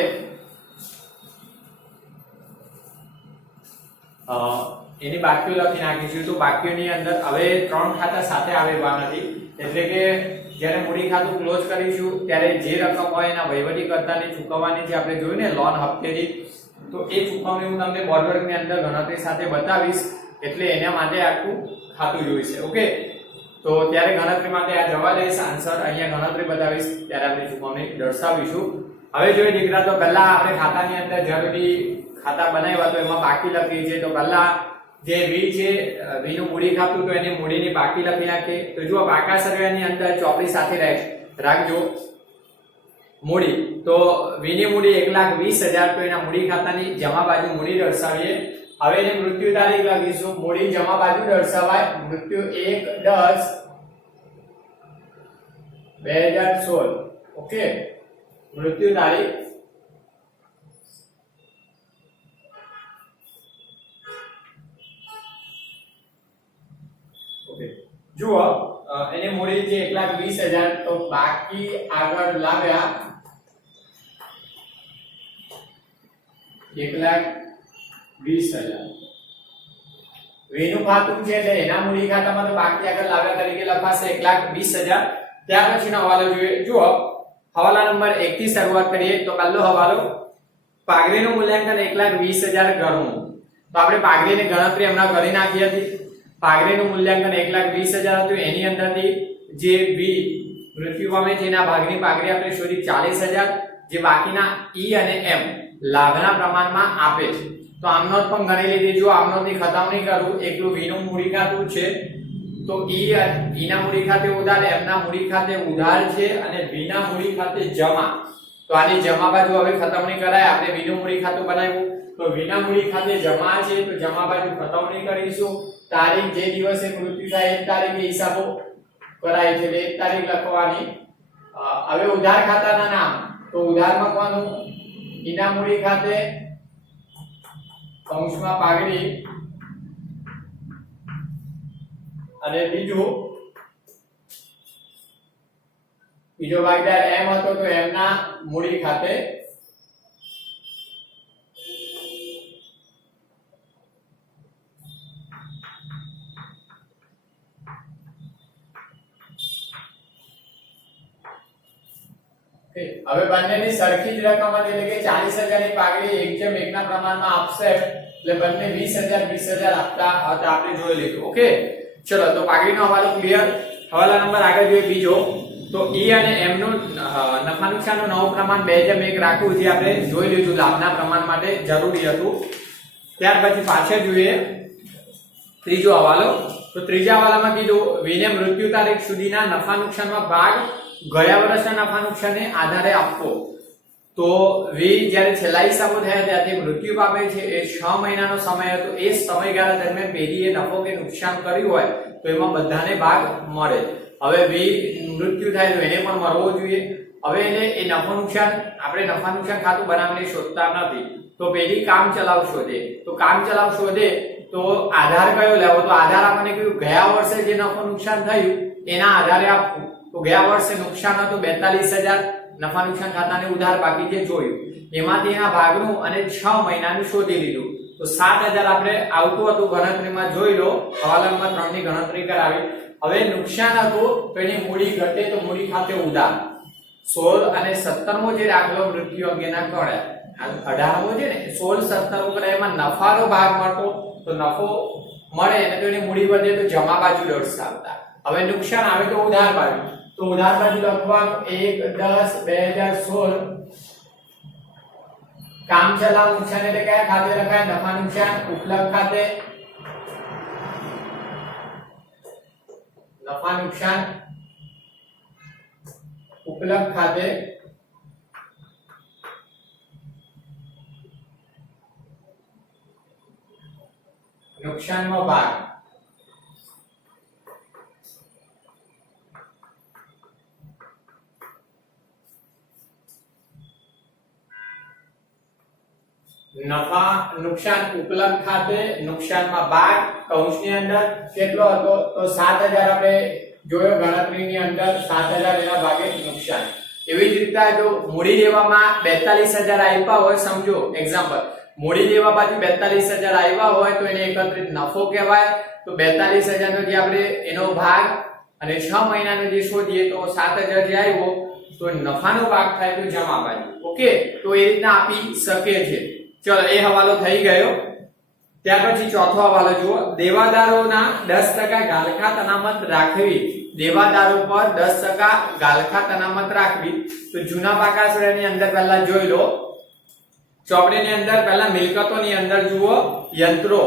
એની બાકીઓ લખી નાખીશું. તો બાકીઓની અંદર હવે 3 ખાતા સાથે આવેવા નથી, એટલે કે જ્યારે મૂડી ખાતું ક્લોઝ કરીશું ત્યારે જે રકમ હોય એના વહીવટી કર્તાને ચૂકવવાની છે. આપણે જોયું ને લોન હપ્તેથી, તો એ ચૂકવણી હું તમને બોર્ડ વર્કની અંદર ગણતરી સાથે બતાવીશ, એટલે એના માટે આખું ખાતું જોઈશે. ઓકે, તો ત્યારે ગણતરી માટે આ જવા દઈશ આન્સર, અહીંયા ગણતરી બતાવીશ ત્યારે આપણે ચૂકવણી દર્શાવીશું. હવે જોઈએ દીકરા, તો પહેલા આપણે ખાતાની અંદર જરૂરી ખાતા બનાવ્યા તો એમાં બાકી લખી છે. તો પહેલા જે વી છે, વી નું મૂડી ખાતું, તો એની મૂડીની બાકી લખી નાખીએ. તો જુઓ, પાકા સરવાળાની અંદર ચોપડી સાથે રાખજો મૂડી. તો વી ની મૂડી 1,20,000, તો એના મૂડી ખાતાની જમા બાજુ મૂડી દર્શાવીએ. હવે એની મૃત્યુ તારીખ લખીશું. મૂડી જમા બાજુ દર્શાવાય મૃત્યુ 1/10/2016. ઓકે, મૃત્યુ તારીખ જુઓ, એને મૂડી છે 1,20,000, તો બાકી આગળ લાવ્યા 1,20,000. વેનું ખાતું છે એટલે એના મૂડી ખાતામાં તો બાકી આગળ લાવ્યા તરીકે લખાશે 1,20,000. ત્યાર પછીનો હવાલો જોઈએ. જુઓ, હવાલા નંબર 1 થી શરૂઆત કરીએ. તો પહેલો હવાલો, પાઘડીનું મૂલ્યાંકન 1,20,000 ગણવું. તો આપણે પાઘડીની ગણતરી હમણાં કરી નાખી હતી. પાઘડીનું મૂલ્યાંકન 1,20,000 હતું. એની અંદરથી જે વી મૃત્યુ પામે છે એના ભાગની પાઘડી આપણે શોધી 40,000. જે બાકીના ઈ અને એમ લાભના પ્રમાણમાં આપે છે. તો આમનોંધ પણ ગણી લીધી. જો આમનોંધની ખતમ નહીં કરું, એકલું વી નું મૂડી ખાતું છે, તો ઈ ના મૂડી ખાતે ઉધાર, એમ ના મૂડી ખાતે ઉધાર છે, અને વી ના મૂડી ખાતે જમા. તો આની જમા બાજુ હવે ખતમ નહીં કરાય. આપણે વી નું મૂડી ખાતું બનાવ્યું, તો વી ના મૂડી ખાતે જમા છે, તો જમા બાજુ ખતમ નહીં કરીશું. તારીખ જે દિવસે મૃત્યુ થાય એ તારીખે હિસાબો કરાય છે, એ તારીખ લખવાની. હવે ઉધાર ખાતાના નામ, તો ઉધાર મૂકવાનું ઈના મૂડી ખાતે કૌંસમાં પાઘડી, અને બીજો ભાગીદાર એમ હતો તો એમના મૂડી ખાતે હવે બંનેની સરખી જ રકમ હતી, એટલે કે 40,000 ની પાઘડી 1:1 ના પ્રમાણમાં આપશે, એટલે બંને 20,000 આપતા હતા. આપણે જોઈ લીધું. ઓકે, ચલો, તો પાઘડીનો હવાલો ક્લિયર. હવાલા નંબર આગળ જોઈએ બીજો. તો ઈ અને એમ નું નફા નુકસાનનું નવું પ્રમાણ 2:1 રાખવું, જે આપણે જોઈ લીધું લાભના પ્રમાણ માટે જરૂરી હતું. ત્યાર પછી પાછળ જોઈએ ત્રીજો હવાલો. તો ત્રીજા હવાલામાં કીધું વીને મૃત્યુ તારીખ સુધીના નફા નુકસાનમાં ભાગ ગયા વર્ષના નફા નુકસાનને આધારે આપવો. તો વી જ્યારે છેલ્લા હિસાબો થયા ત્યાંથી મૃત્યુ પામે છે, એ 6 મહિનાનો સમય હતો. એ સમયગાળા દરમિયાન પેઢીએ નફો કે નુકસાન કર્યું હોય તો એમાં બધાને ભાગ મળે. હવે વી મૃત્યુ થાય તો એને પણ મળવો જોઈએ. હવે એને એ નફો નુકસાન, આપણે નફા નુકસાન ખાતું બનાવીને શોધતા નથી, તો પેઢી કામ ચલાવ શોધે. તો કામ ચલાવ શોધે તો આધાર કયો લેવો? તો આધાર આપણને કીધું ગયા વર્ષે જે નફો નુકસાન થયું એના આધારે આપવું. તો ગયા વર્ષે નુકસાન હતું 42,000, નફા નુકસાન ખાતાને ઉધાર બાકી જે જોયું એમાંથી એના ભાગનું અને 6 મહિનાનું શોધી લીધું. તો 7,000 આપણે આવતું હતું ગણતરીમાં, જોઈ લો. હવાલા નંબર 3 ની ગણતરી કરાવી. હવે નુકસાન હતું તો એની મૂડી ઘટે, તો મૂડી ખાતે ઉધાર. 16 અને 17મો જે દાખલો મૃત્યુ અંગેના કર્યા, 18મો છે ને, 16, 17 કરે એમાં નફાનો ભાગ મળતો, તો નફો મળે અને તો એની મૂડી વધે, તો જમા બાજુ દર્શાવતા. હવે નુકસાન આવે તો ઉધાર બાજુ, તો ઉધાર બાજુ લખવાનું 1/10/2016. કામ ચલાવ નુકસાન એટલે કયા ખાતે લખાય? નફા નુકસાન ઉપલબ્ધ ખાતે. નફા નુકસાન ઉપલબ્ધ ખાતે. નુકસાનનો ભાગ નફા નુકસાન ઉપલબ્ધ ખાતે, નુકસાનમાં ભાગ કૌંસની અંદર કેટલો હતો? તો 7,000 આપણે જોયો ગણતરીની અંદર, 7,000 એના ભાગે નુકસાન. એવી જ રીતે જો મૂડી દેવામાં 42,000 આપ્યા હોય, સમજો એક્ઝામ્પલ, મૂડી દેવા બાજુ 42,000 આવ્યા હોય તો એને એકત્રિત નફો કહેવાય. તો 42,000 નો જે આપણે એનો ભાગ અને 6 મહિનાનો જે શોધીએ તો 7,000 જે આવ્યો તો નફાનો ભાગ થાય તો જમા બાજુ. ઓકે, તો એ રીતના આપી શકે છે. ચલો, એ હવાલો થઈ ગયો. ત્યાર પછી ચોથો હવાલો જુઓ, દેવાદારોના 10% ગાલખાત અનામત રાખવી, દેવાદારો પર 10% ગાલખાત અનામત રાખવી. તો જૂના પાકા સૂરાની અંદર પહેલા જોઈ લો, ચોપડીની અંદર પહેલા મિલકતોની અંદર જુઓ યંત્રો,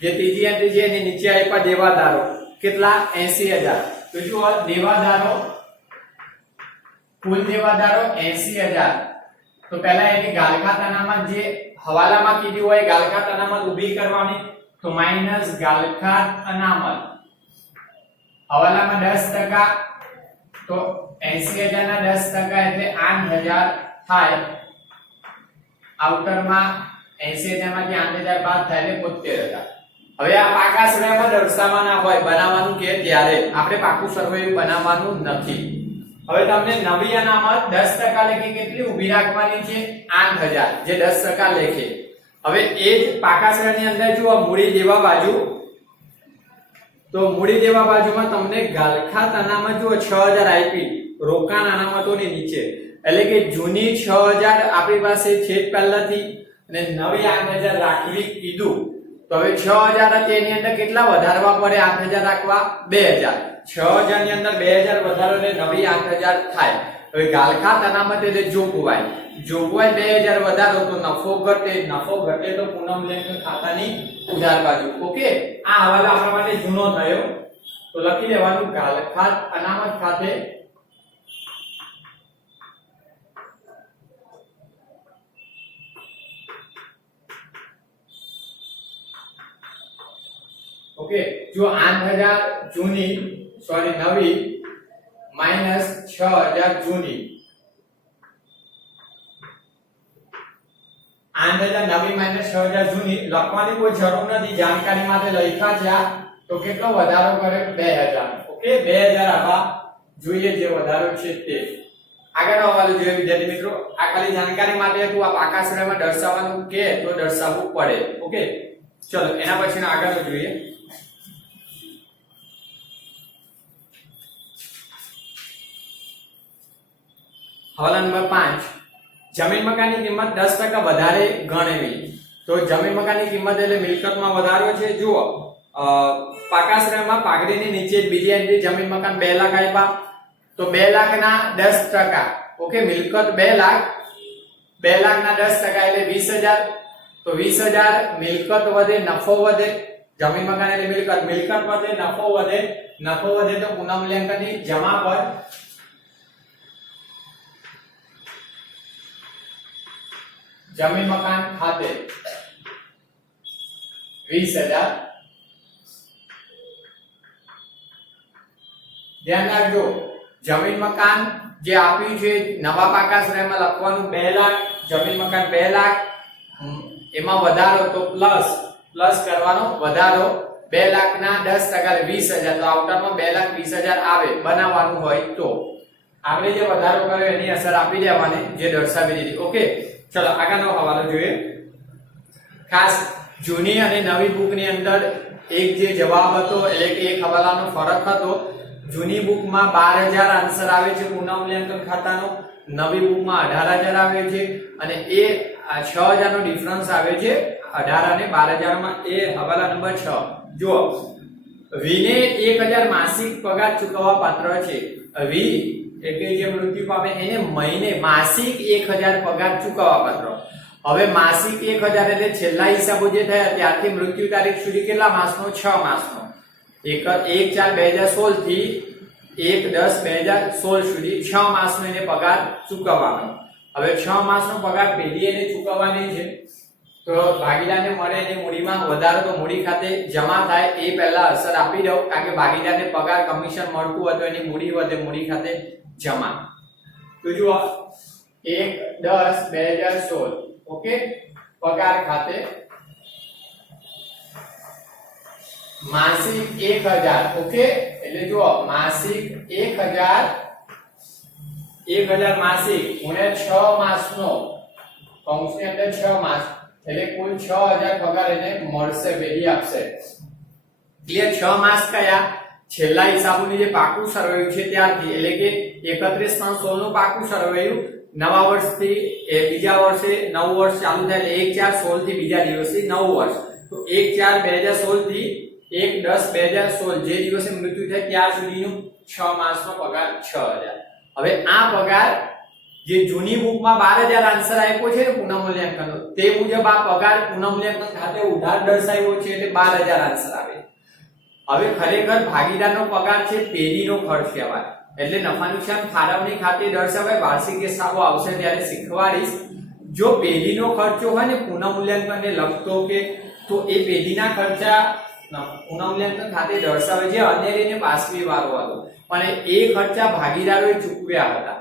જે ત્રીજી એન્ટ્રી છે એની નીચે આપ્યા દેવાદારો, કેટલા 80000. તો જુઓ દેવાદારો, કુલ દેવાદારો 80000. તો પહેલા એની ગાલખાત અનામત જે હવાલામાં કીધી હોય ગાલખાત અનામત ઊભી કરવાની, તો માઈનસ ગાલખાત અનામત, હવાલામાં 10%, તો 80000 ના 10% એટલે 8000 થાય. આઉટરમાં 80000 માંથી 8000 બાદ થાય એટલે 75000. હવે આ પાકા સરવાળામાં દર્શાવવાના હોય, બનાવવાનું કે ત્યારે આપણે પાકું સરવાળું બનાવવાનું નથી. હવે તમને નવી અનામત 10% લેખે કેટલી ઊભી રાખવાની છે 8000, જે 10% લેખે. હવે એ જ પાકા સરવાળાની અંદર જુઓ મૂડી દેવા બાજુ, તો મૂડી દેવા બાજુમાં તમને ગાલખાત અનામત જુઓ 6000 આપી રોકાણ અનામતોની નીચે, એટલે કે જૂની 6000 આપણી પાસે છે પહેલાથી અને નવી 8000 રાખવી કીધું. તો હવે 6000 હતી એની અંદર કેટલા વધારવા પડે 8000 રાખવા 2000, 6000 ની અંદર 2000 વધારો એટલે નવી 8000 થાય. હવે ગાલખાત અનામત એટલે જોગવાઈ, જોગવાઈ 2000 વધારો તો નફો ઘટે, નફો ઘટે તો પૂનમ લેખન ખાતાની ઉધાર બાજુ. ઓકે, આ હવાલો આપણા માટે જૂનો થયો, તો લખી લેવાનું ગાલખાત અનામત ખાતે ઓકે. જો 8000 જૂની નવી માઈનસ 6000 જૂની, 8000 નવી માઈનસ 6000 જૂની લખવાની કોઈ જરૂર નથી, જાણકારી માટે લખ્યા છે. તો કેટલો વધારો કરે 2000. ઓકે, 2000 આવા જોઈએ જે વધારો છે તે. આગળનો હવાલો જોઈએ વિદ્યાર્થી મિત્રો, આ ખાલી જાણકારી માટે હતું, આ પાકા સરવાળામાં દર્શાવવાનું કે તો દર્શાવવું પડે. ઓકે, ચલો એના પછીનો આગળનો જોઈએ. હવાલા નંબર 5, જમીન મકાનની કિંમત 10% વધારે ગણવી. તો જમીન મકાનની કિંમત એટલે મિલકતમાં વધારો છે. જુઓ પાકા શ્રેણીમાં પાઘડીની નીચે બીજી એન્ટ્રી જમીન મકાન 2 લાખ આપ્યા, તો 2 લાખના 10%. ઓકે, મિલકત 2 લાખ, 2 લાખના 10% એટલે 20000. તો 20000 મિલકત વધે, નફો વધે. જમીન મકાન એટલે મિલકત, મિલકત વધે, નફો વધે, નફો વધે તો પુનઃમૂલ્યાંકનની જમા પર જમીન મકાન ખાતે 20000. ધ્યાન રાખજો, જમીન મકાન જે આપ્યું છે નવા પાકા શ્રેણીમાં લખવાનું 2 લાખ, જમીન મકાન 2 લાખ, એમાં વધારો તો પ્લસ કરવાનો વધારો 2 લાખના 10% 20000. તો આઉટરમાં 2,20,000 આવે બનાવવાનું હોય તો આપણે જે વધારો કર્યો એની અસર આપી દેવાની જે દર્શાવી દીધી. ઓકે, ચલો આગળનો હવાલો જોઈએ. ખાસ જૂની અને નવી બુકની અંદર એક જે જવાબ હતો એટલે કે એક હવાલાનો ફરક હતો. જૂની બુકમાં 12000 આન્સર આવે છે પુનઃમૂલ્યાંકન ખાતાનો, નવી બુકમાં 18000 આવે છે અને એ 6000 નો ડિફરન્સ આવે છે 18 અને 12000 માં. એ હવાલા નંબર 6 જુઓ, વીને 1000 માસિક પગાર ચૂકવવા પાત્ર છે. વી એટલે જે મૃત્યુ પામે એને મહિને માસિક 1000 પગાર ચૂકવવા પાત્ર. હવે માસિક 1000 એટલે છેલ્લા હિસાબો જે થયા ત્યારથી મૃત્યુ તારીખ સુધી કેટલા માસનો 6 માસનો. 1/4/2016 થી 1/10/2016 સુધી 6 માસનો એને પગાર ચૂકવવાનો. હવે 6 માસનો પગાર પેઢી એને ચૂકવવાની છે. તો ભાગીદારને મળે એની મૂડીમાં વધારો તો મૂડી ખાતે જમા થાય એ પહેલા અસર આપી દઉં, કારણ કે ભાગીદારને પગાર કમિશન મળતું હોય તો એની મૂડી વધે, મૂડી ખાતે જમા. તો જુઓ 1/10/2016 ઓકે, પગાર ખાતે માસિક 1000. ઓકે, એટલે જુઓ માસિક 1000 માસિક ગુણ્યા 6 માસનો, કૌંસની અંદર 6 માસ એટલે કુલ 6000 પગાર એને મળશે, પેઢી આપશે. ક્લિયર? 6 માસ કયા? છેલ્લા હિસાબોની જે પાકું સરવૈયું છે ત્યારથી, એટલે કે 31/3/16 નું પાકું સરવૈયું નવા વર્ષથી બીજા વર્ષે નવું વર્ષ ચાલુ થાય એટલે 1/4/16 થી બીજા દિવસથી નવું વર્ષ. તો 1/4/2016 થી 1/10/2016 જે દિવસે મૃત્યુ થાય ત્યાર સુધીનું 6 માસનો પગાર 6000. હવે આ પગાર જે જૂની બુકમાં 12000 આન્સર આપ્યો છે પુનઃમૂલ્યાંકનનો તે મુજબ આ પગાર પુનઃમૂલ્યાંકન ખાતે ઉધાર દર્શાવ્યો છે એટલે 12000 આન્સર આવે. હવે ખરેખર ભાગીદારનો પગાર છે પેઢીનો ખર્ચ કહેવાય. એટલે નફા નુકસાન ફાળવણી ખાતે દર્શાવાય વાર્ષિક હિસાબો આવશે ત્યારે શીખવાડીશ. જો પેઢીનો ખર્ચો હોય ને પુનઃમૂલ્યાંકનને લગતો કે તો એ પેઢીના ખર્ચા પુનઃમૂલ્યાંકન ખાતે દર્શાવે છે અનેરીને પાસવી વાળો હતો પણ એ ખર્ચા ભાગીદારોએ ચૂકવ્યા હતા.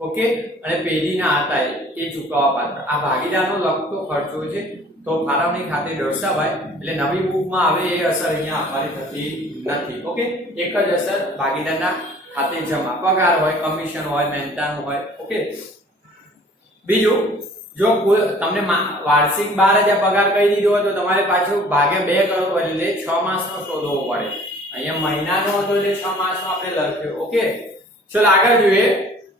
ઓકે, અને પેઢીના હતા એ ચૂકવવા પાત્ર. આ ભાગીદારનો લગતો ખર્ચો છે તો ફાળવણી ખાતે દર્શાવાય. એટલે નવી બુકમાં હવે એ અસર અહીંયા અમારી થતી નથી. ઓકે, એક જ અસર ભાગીદારના ખાતે જમા પગાર હોય, કમિશન હોય, મહેનતાણું હોય. ઓકે, બીજું જો તમને વાર્ષિક 12000 પગાર કહી દીધો હોય તો તમારે પાછું ભાગે 2 કરવો એટલે 6 માસનો શોધવો પડે. અહીંયા મહિનાનો હતો એટલે 6 માસનો આપણે લખ્યો. ઓકે, ચલો આગળ જોઈએ.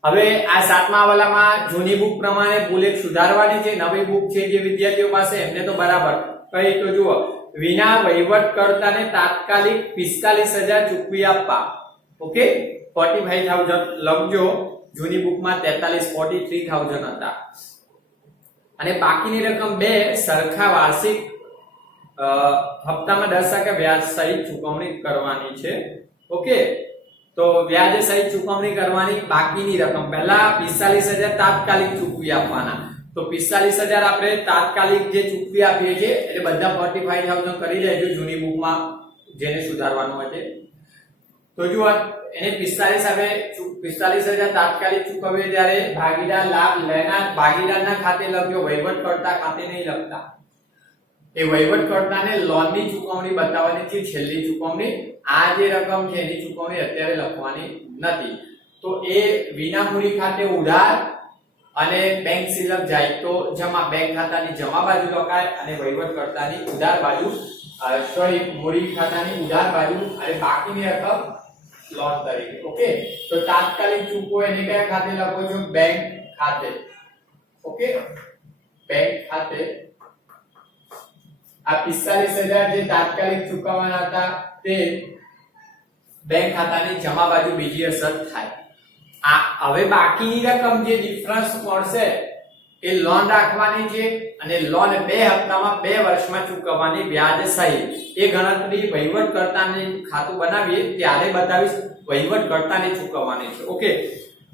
હવે આ 7મા વાલામાં જૂની બુક પ્રમાણે ભૂલ એક સુધારવાની છે. નવી બુક છે જે વિદ્યાર્થીઓ પાસે એમને તો બરાબર કઈ તો જુઓ, વિના વહીવટકર્તાને તાત્કાલિક 45000 ચૂકવી આપવા. ઓકે, 45000 લખજો. જૂની બુકમાં 43000 હતા. અને બાકીની રકમ 2 સરખા વાર્ષિક હપ્તામાં 10% વ્યાજ સહિત ચૂકવણી કરવાની છે. ઓકે, તો વ્યાજ સહિત ચૂકવણી કરવાની. બાકીની રકમ પહેલા 45000 તાત્કાલિક ચૂકવી આપવાના. તો 45000 આપણે તાત્કાલિક જે ચૂકવી આપીએ છીએ એટલે બધા 45000 કરી લેજો જૂની બુકમાં જેને સુધારવાનું હોય છે. તો જુઓ એને 45000 તાત્કાલિક ચૂકવીએ ત્યારે ભાગીદાર લાભ લેનાર ભાગીદારના ખાતે લખજો, વહીવટકર્તા ખાતે નહીં લખતા. એ વહીવટકર્તાને લોનની ચૂકવણી બતાવવાની છે, છેલ્લી ચૂકવણી. આ જે રકમ છે એની ચૂકવણી અત્યારે લખવાની નથી. તો એ વિના મૂડી ખાતે ઉધાર અને બેંક સિલક જાય તો જમા. બેંક ખાતાની જમા બાજુ લખાય અને વહીવટકર્તાની ઉધાર બાજુ સોરી મૂડી ખાતાની ઉધાર બાજુ અને બાકીની રકમ લોન તરીકે. ઓકે, તો તાત્કાલિક ચૂકવો એને કયા ખાતે લખો છો? બેંક ખાતે. ઓકે, બેંક ખાતે. આ 45000 જે તાત્કાલિક ચૂકવવાના હતા તે બેંક ખાતાની જમા બાજુ બીજી અસર થાય. આ હવે બાકીની રકમ જે ડિફરન્સ મળશે એ લોન રાખવાની છે અને લોન 2 હપ્તામાં 2 વર્ષમાં ચૂકવવાની વ્યાજ સહિત. એ ગણતરી વહીવટકર્તાને ખાતું બનાવીએ ત્યારે બતાવીશ. વહીવટકર્તાને ચૂકવવાની છે. ઓકે,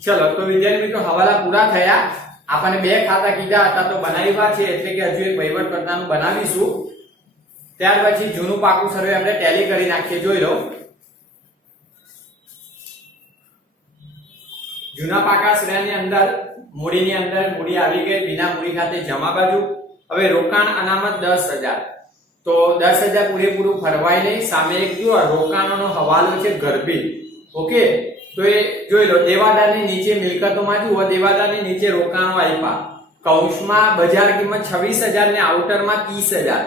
ચલો તો વિદ્યાર્થી મિત્રો હવાલા પૂરા થયા. આપણને 2 ખાતા કીધા હતા તો બનાવ્યા છે એટલે કે હજુ એક વહીવટકર્તાનું બનાવીશું. ત્યાર પછી જૂનું પાકું સર્વે આપણે ટેલી કરી નાખીએ. જોઈ લો, જૂના પાકા સર્વેની અંદર મૂડીની અંદર મૂડી આવી ગઈ, વિના મૂડી ખાતે જમા બાજુ. હવે રોકાણ અનામત 10000. તો 10000 પૂરેપૂરું ફરવાય નહીં. સામે એક જુઓ રોકાણોનો હવાલો છે ગરબી. ઓકે, તો એ જોઈ લો, દેવાદારની નીચે મિલકતોમાં જુઓ, દેવાદારની નીચે રોકાણો આપ્યા. કૌંસમાં બજાર કિંમત 26000 ને આઉટરમાં 30000.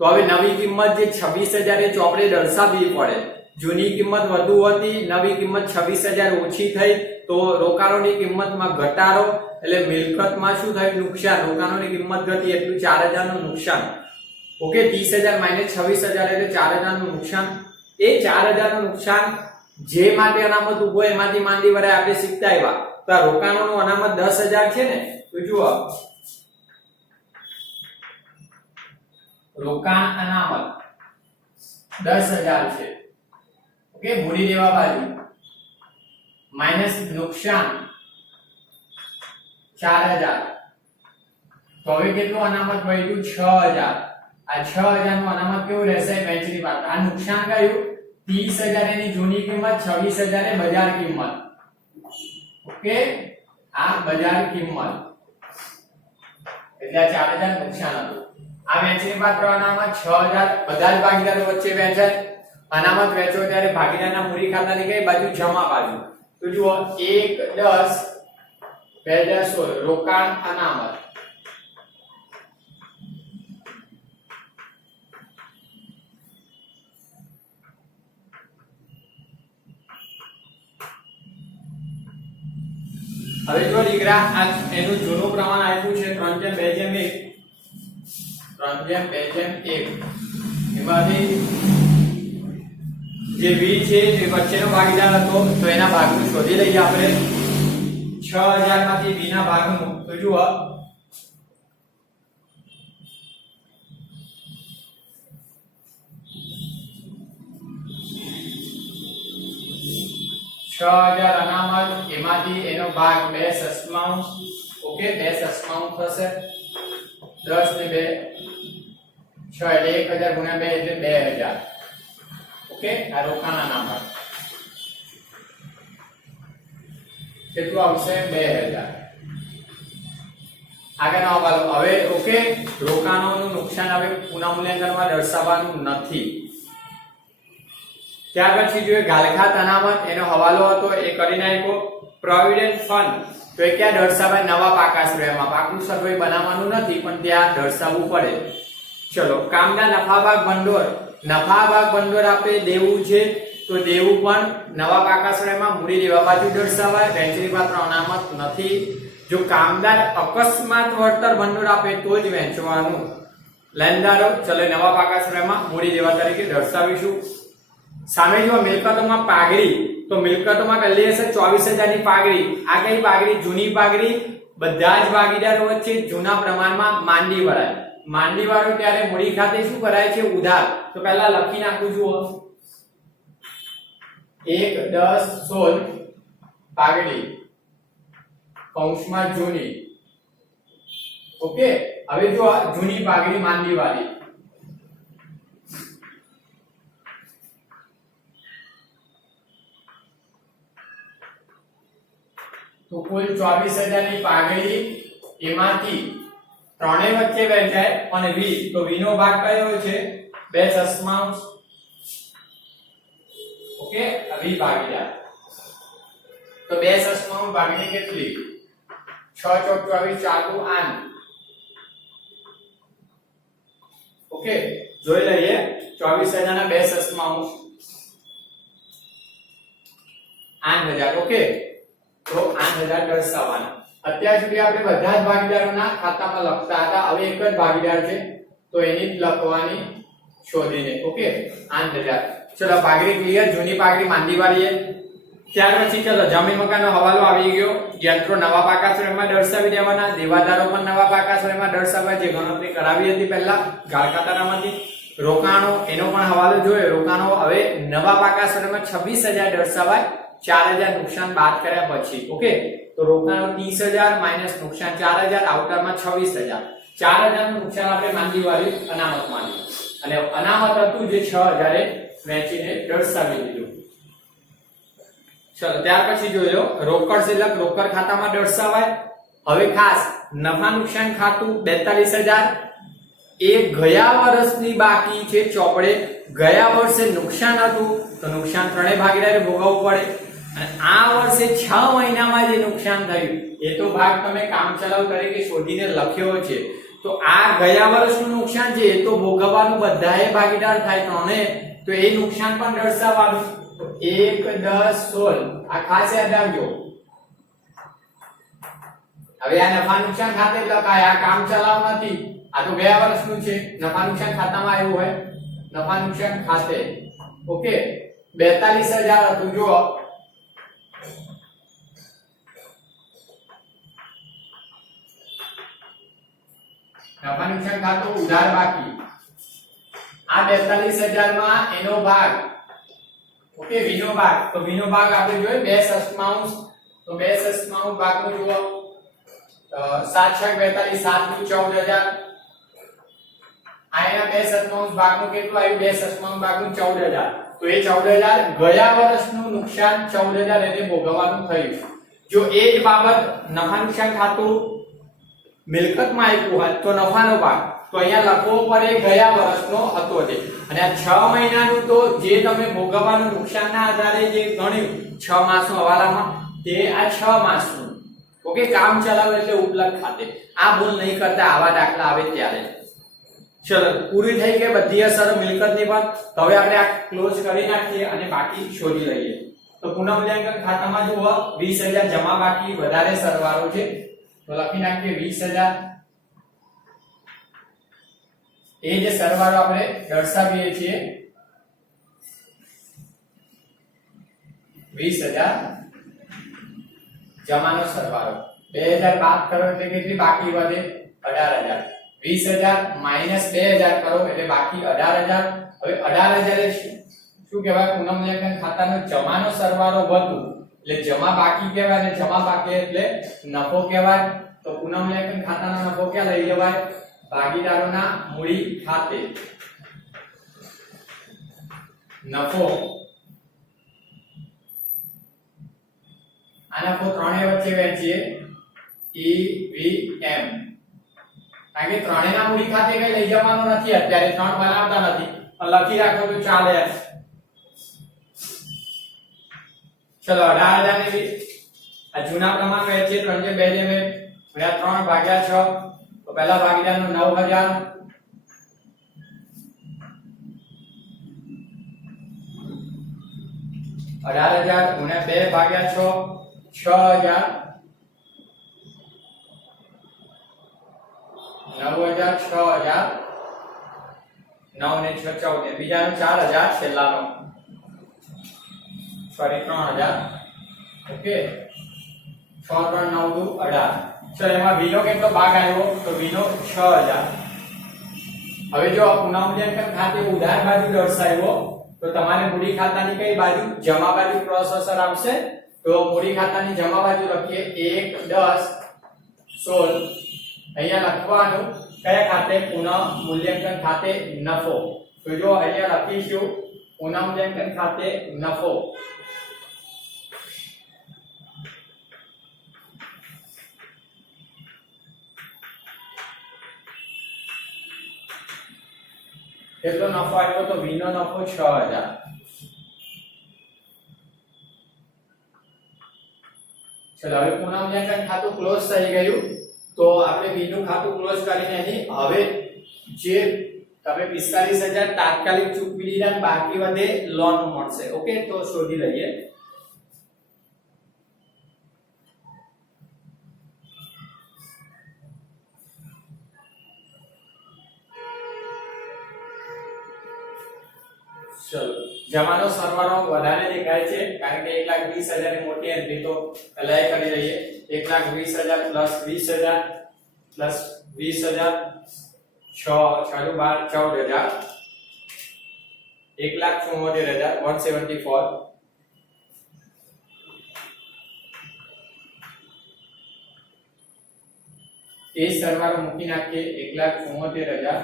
તો હવે નવી કિંમત જે 26000 એ ચોપડે દર્શાવવી પડે. જૂની કિંમત વધુ હતી, નવી કિંમત 26000 ઓછી થઈ તો રોકાણોની કિંમતમાં ઘટાડો એટલે મિલકતમાં શું થયું? નુકસાન. રોકાણોની કિંમત ઘટી એટલું 4000 નું નુકસાન. ઓકે, 30000 - 26000 એટલે 4000 નું નુકસાન. એ 4000 નું નુકસાન જે માટે અનામત ઉભો એમાંથી માંડી વરાય આપણે શીખતા આવ્યા. તો આ રોકાણોનું અનામત 10000 છે ને, તો જુઓ રોકાણ અનામત 10000 છે. ઓકે, મૂડી દેવા બાજુ માઈનસ નુકસાન 4000. તો હવે કેટલું અનામત વધ્યું? 6000. આ 6000 નું અનામત કેવું રહેશે? વેચની વાત. આ નુકસાન કયું? 30000 એની જૂની કિંમત, 26000 એ બજાર કિંમત. ઓકે, આ બજાર કિંમત એટલે 4000 નુકસાન હતું. આ વેચની પાત્ર અનામત 6000 બધા જ ભાગીદારો વચ્ચે વહેંચાય. અનામત વેચો ત્યારે ભાગીદારના મૂડી ખાતાની કઈ બાજુ? જમા બાજુ. તો જુઓ 1/10/2016 રોકાણ અનામત. હવે જો દીકરા આ એનું જૂનું પ્રમાણ આપ્યું છે 3/2/1. 3/2/1 એમાંથી જે v છે તે વચ્ચેનો ભાગીદાર હતો તો એના ભાગનું શોધી લઈએ આપણે 6000 માંથી v ના ભાગનું તો જુઓ 6000 અનામત એમાંથી એનો ભાગ 2/6 ઓકે 2/6 થશે 10 ને 2 6 એટલે 1000 ગુણ્યા 2 એટલે 2000 ઓકે આ રોકાણ અનામત કેટલું આવશે 2000 આગળનો હવાલો હવે ઓકે રોકાણોનું નુકસાન હવે પુનઃમૂલ્યાંકનમાં દર્શાવવાનું નથી ત્યાર પછી જોઈએ ગાલખાત અનામત એનો હવાલો હતો એ કરી નાખ્યો પ્રોવિડન્ટ ફંડ તો એ ક્યાં દર્શાવાય નવા પાકા શ્રેયમાં પાકું સર્વે બનાવવાનું નથી પણ ત્યાં દર્શાવવું પડે ચલો કામના નફા ભાગ ભંડોળ આપણે દેવું છે તો દેવું પણ નવા પાકા શ્રેયમાં મૂડી દેવા બાજુ દર્શાવાય વહેંચણી પાત્ર અનામત નથી જો કામદાર અકસ્માત વળતર ભંડોળ આપે તો જ વહેંચવાનું લેણદારો ચલો નવા પાકા શ્રેયમાં મૂડી દેવા તરીકે દર્શાવીશું સામે જો મિલકતોમાં પાઘડી તો મિલકતોમાં પહેલી હશે 24000 ની પાઘડી આ કઈ પાઘડી જૂની પાઘડી બધા જ ભાગીદારો વચ્ચે જૂના પ્રમાણમાં માંડી વાળું ત્યારે મૂડી ખાતે શું કરાય છે ઉધાર તો પહેલા લખી નાખું જુઓ 1 10 16 પાઘડી કૌંસમાં જૂની ઓકે હવે જો આ જૂની પાઘડી માંડી વાળી તો કુલ 24000 ની પાઘડી એમાંથી ત્રણેય વચ્ચે વહેંચાય અને v તો v નો ભાગ કયો છે 2/6 ઓકે v ભાગીદાર તો 2/6 ભાગની કેટલી 6 ચોક 24 ચાલુ 8 ઓકે જોઈ લઈએ 24000 ના 2/6 8000 ઓકે તો 8000 દર્શાવવાના અત્યાર સુધી આપણે બધા જ ભાગીદારોના ખાતામાં લખતા હતા હવે એક જ ભાગીદાર છે તો એની જ લખવાની શોધીને ઓકે 8000 ચલો પાઘડી ક્લિયર જૂની પાઘડી માંડી વાળીએ ત્યાર પછી ચલો જમીન મકાનનો હવાલો આવી ગયો યંત્રો નવા પાકા શ્રેણીમાં દર્શાવી દેવાના દેવાદારો પણ નવા પાકા શ્રેણીમાં દર્શાવવા જે ગણતરી કરાવી હતી પહેલા ગાળખાતામાંથી રોકાણો એનો પણ હવાલો જોયો રોકાણો હવે નવા પાકા શ્રેણીમાં 26000 દર્શાવાય 4000 નુકસાન બાદ કર્યા પછી ઓકે તો રોકાણો 30000 માઈનસ નુકસાન 4000 આઉટરમાં 26000 4000 નું નુકસાન આપણે માંડી વાળી અનામત માની અને અનામત હતું જે 6000 એ વેચીને દર્શાવી દીધું ચલો ત્યાર પછી જોઈ લો રોકડ શિલ્લક રોકડ ખાતામાં દર્શાવાય હવે ખાસ નફા નુકસાન ખાતું 42000 એ ગયા વર્ષની બાકી છે ચોપડે ગયા વર્ષે નુકસાન હતું તો નુકસાન ત્રણેય ભાગીદારે ભોગવવું પડે અને આ વર્ષે 6 મહિનામાં જે નુકસાન થયું એ તો ભાગ તમે કામચલાઉ તરીકે શોધીને લખ્યો છે તો આ ગયા વર્ષનું નુકસાન છે એ તો ભોગવવાનું બધાએ ભાગીદાર થાય ત્રણે તો એ નુકસાન પણ દર્શાવવાનું તો 1 10 16 આ ખાસ યાદ રાખજો હવે આ નફા નુકસાન ખાતે લખાય આ કામચલાઉ નથી આ તો ગયા વર્ષનું છે નફા નુકસાન ખાતામાં આવ્યું હોય નફા નુકસાન ખાતે ઓકે 42000 હતું જો નફા નુકસાન ખાતું ઉધાર બાકી આ 42000 માં એનો ભાગ ઓકે v નો ભાગ તો v નો ભાગ આપણે જોઈએ 2/6 તો 2/6 ભાગનું જુઓ 7 6 42 7 નું 14000 આના 2/6 ભાગનું કેટલું આવ્યું 2/6 ભાગનું 14000 તો એ 14000 ગયા વર્ષનું નુકસાન 14000 એને ભોગવવાનું થયું જો એ જ બાબત નફા નુકસાન ખાતું મિલકતમાં આપ્યું હોય તો નફાનો ભાગ તો અહીંયા લખવો પડે ગયા વર્ષનો હતો તે અને આ 6 મહિનાનું તો જે તમે ભોગવવાનું નુકસાનના આધારે જે ગણ્યું 6 માસનો હવાલામાં તે આ 6 માસનું ઓકે કામ ચલાવે એટલે ઉપલબ્ધ ખાતે આ ભૂલ નહીં કરતા આવા દાખલા આવે ત્યારે ચલો પૂરી થઈ ગઈ બધી અસરો મિલકતની પણ હવે આપણે આ ક્લોઝ કરી નાખીએ અને બાકી શોધી લઈએ તો પુનઃમૂલ્યાંકન ખાતામાં જુઓ 20000 જમા બાકી વધારે સરવાળો છે તો લખી નાખીએ 20000 એ જે સરવાળો આપણે દર્શાવીએ છીએ 20,000 જમાનો સરવાળો 2000 બાદ કરો એટલે કેટલી બાકી વધે 18,000 20,000 માઈનસ 2000 કરો એટલે બાકી 18,000 હવે 18,000 એ શું કહેવાય પુનઃ મૂલ્યાંકન ખાતાનો જમાનો સરવાળો વધુ એટલે જમા બાકી કહેવાય ને જમા બાકી એટલે નફો કહેવાય તો પુનઃ મૂલ્યાંકન ખાતાનો નફો ક્યાં લઈ જવાય ભાગીદારોના મૂડી ખાતે નફો આ નફો ત્રણેય વચ્ચે વહેંચીએ EVM કારણ કે ત્રણેયના મૂડી ખાતે કઈ લઈ જવાનું નથી અત્યારે ત્રણ બનાવતા નથી પણ લખી રાખો તો ચાલે ચલો 18,000 ને આ જૂના પ્રમાણ વહેંચીએ 3/2 ગુણ્યા 3 ભાગ્યા 6 તો પહેલા ભાગીદારનો 9,000 18,000 ગુણ્યા 2 ભાગ્યા 6 6,000 9,000 6,000 9 ને 6 14 બીજાનો 4,000 છેલ્લાનો સોરી 3,000 ઓકે 6 3 9 2 18 ચલો એમાં વીનો કેટલો ભાગ આવ્યો તો વીનો 6,000 હવે જો પુનઃ મૂલ્યાંકન ખાતે ઉધાર બાજુ દર્શાવ્યો તો તમારે મૂડી ખાતાની કઈ બાજુ જમા બાજુ પ્રોસેસર આવશે તો મૂડી ખાતાની જમા બાજુ લખીએ 1 10 16 અહીંયા લખવાનું કયા ખાતે પુનઃ મૂલ્યાંકન ખાતે નફો તો જો અહીંયા લખીશું પુનઃ મૂલ્યાંકન ખાતે નફો કેટલો નફો આવ્યો તો વીનો નફો 6,000 ચલો હવે પુનઃ મૂલ્યાંકન ખાતું ક્લોઝ થઈ ગયું તો આપણે વીનું ખાતું ક્લોઝ કરીને અહીં હવે જે તમે 45,000 તાત્કાલિક ચૂકવી દીધા બાકી વધે લોન મળશે ઓકે તો શોધી લઈએ ચલો જમાનો સરવાળો વધારે દેખાય છે કારણ કે 1,20,000 ની મોટી એન્ટ્રી તો પહેલા એ કરી લઈએ 1,20,000 પ્લસ 20,000 પ્લસ 20,000 6 6 12 14,000 1,74,174 એ સરવાળો મૂકી નાખીએ 1,74,000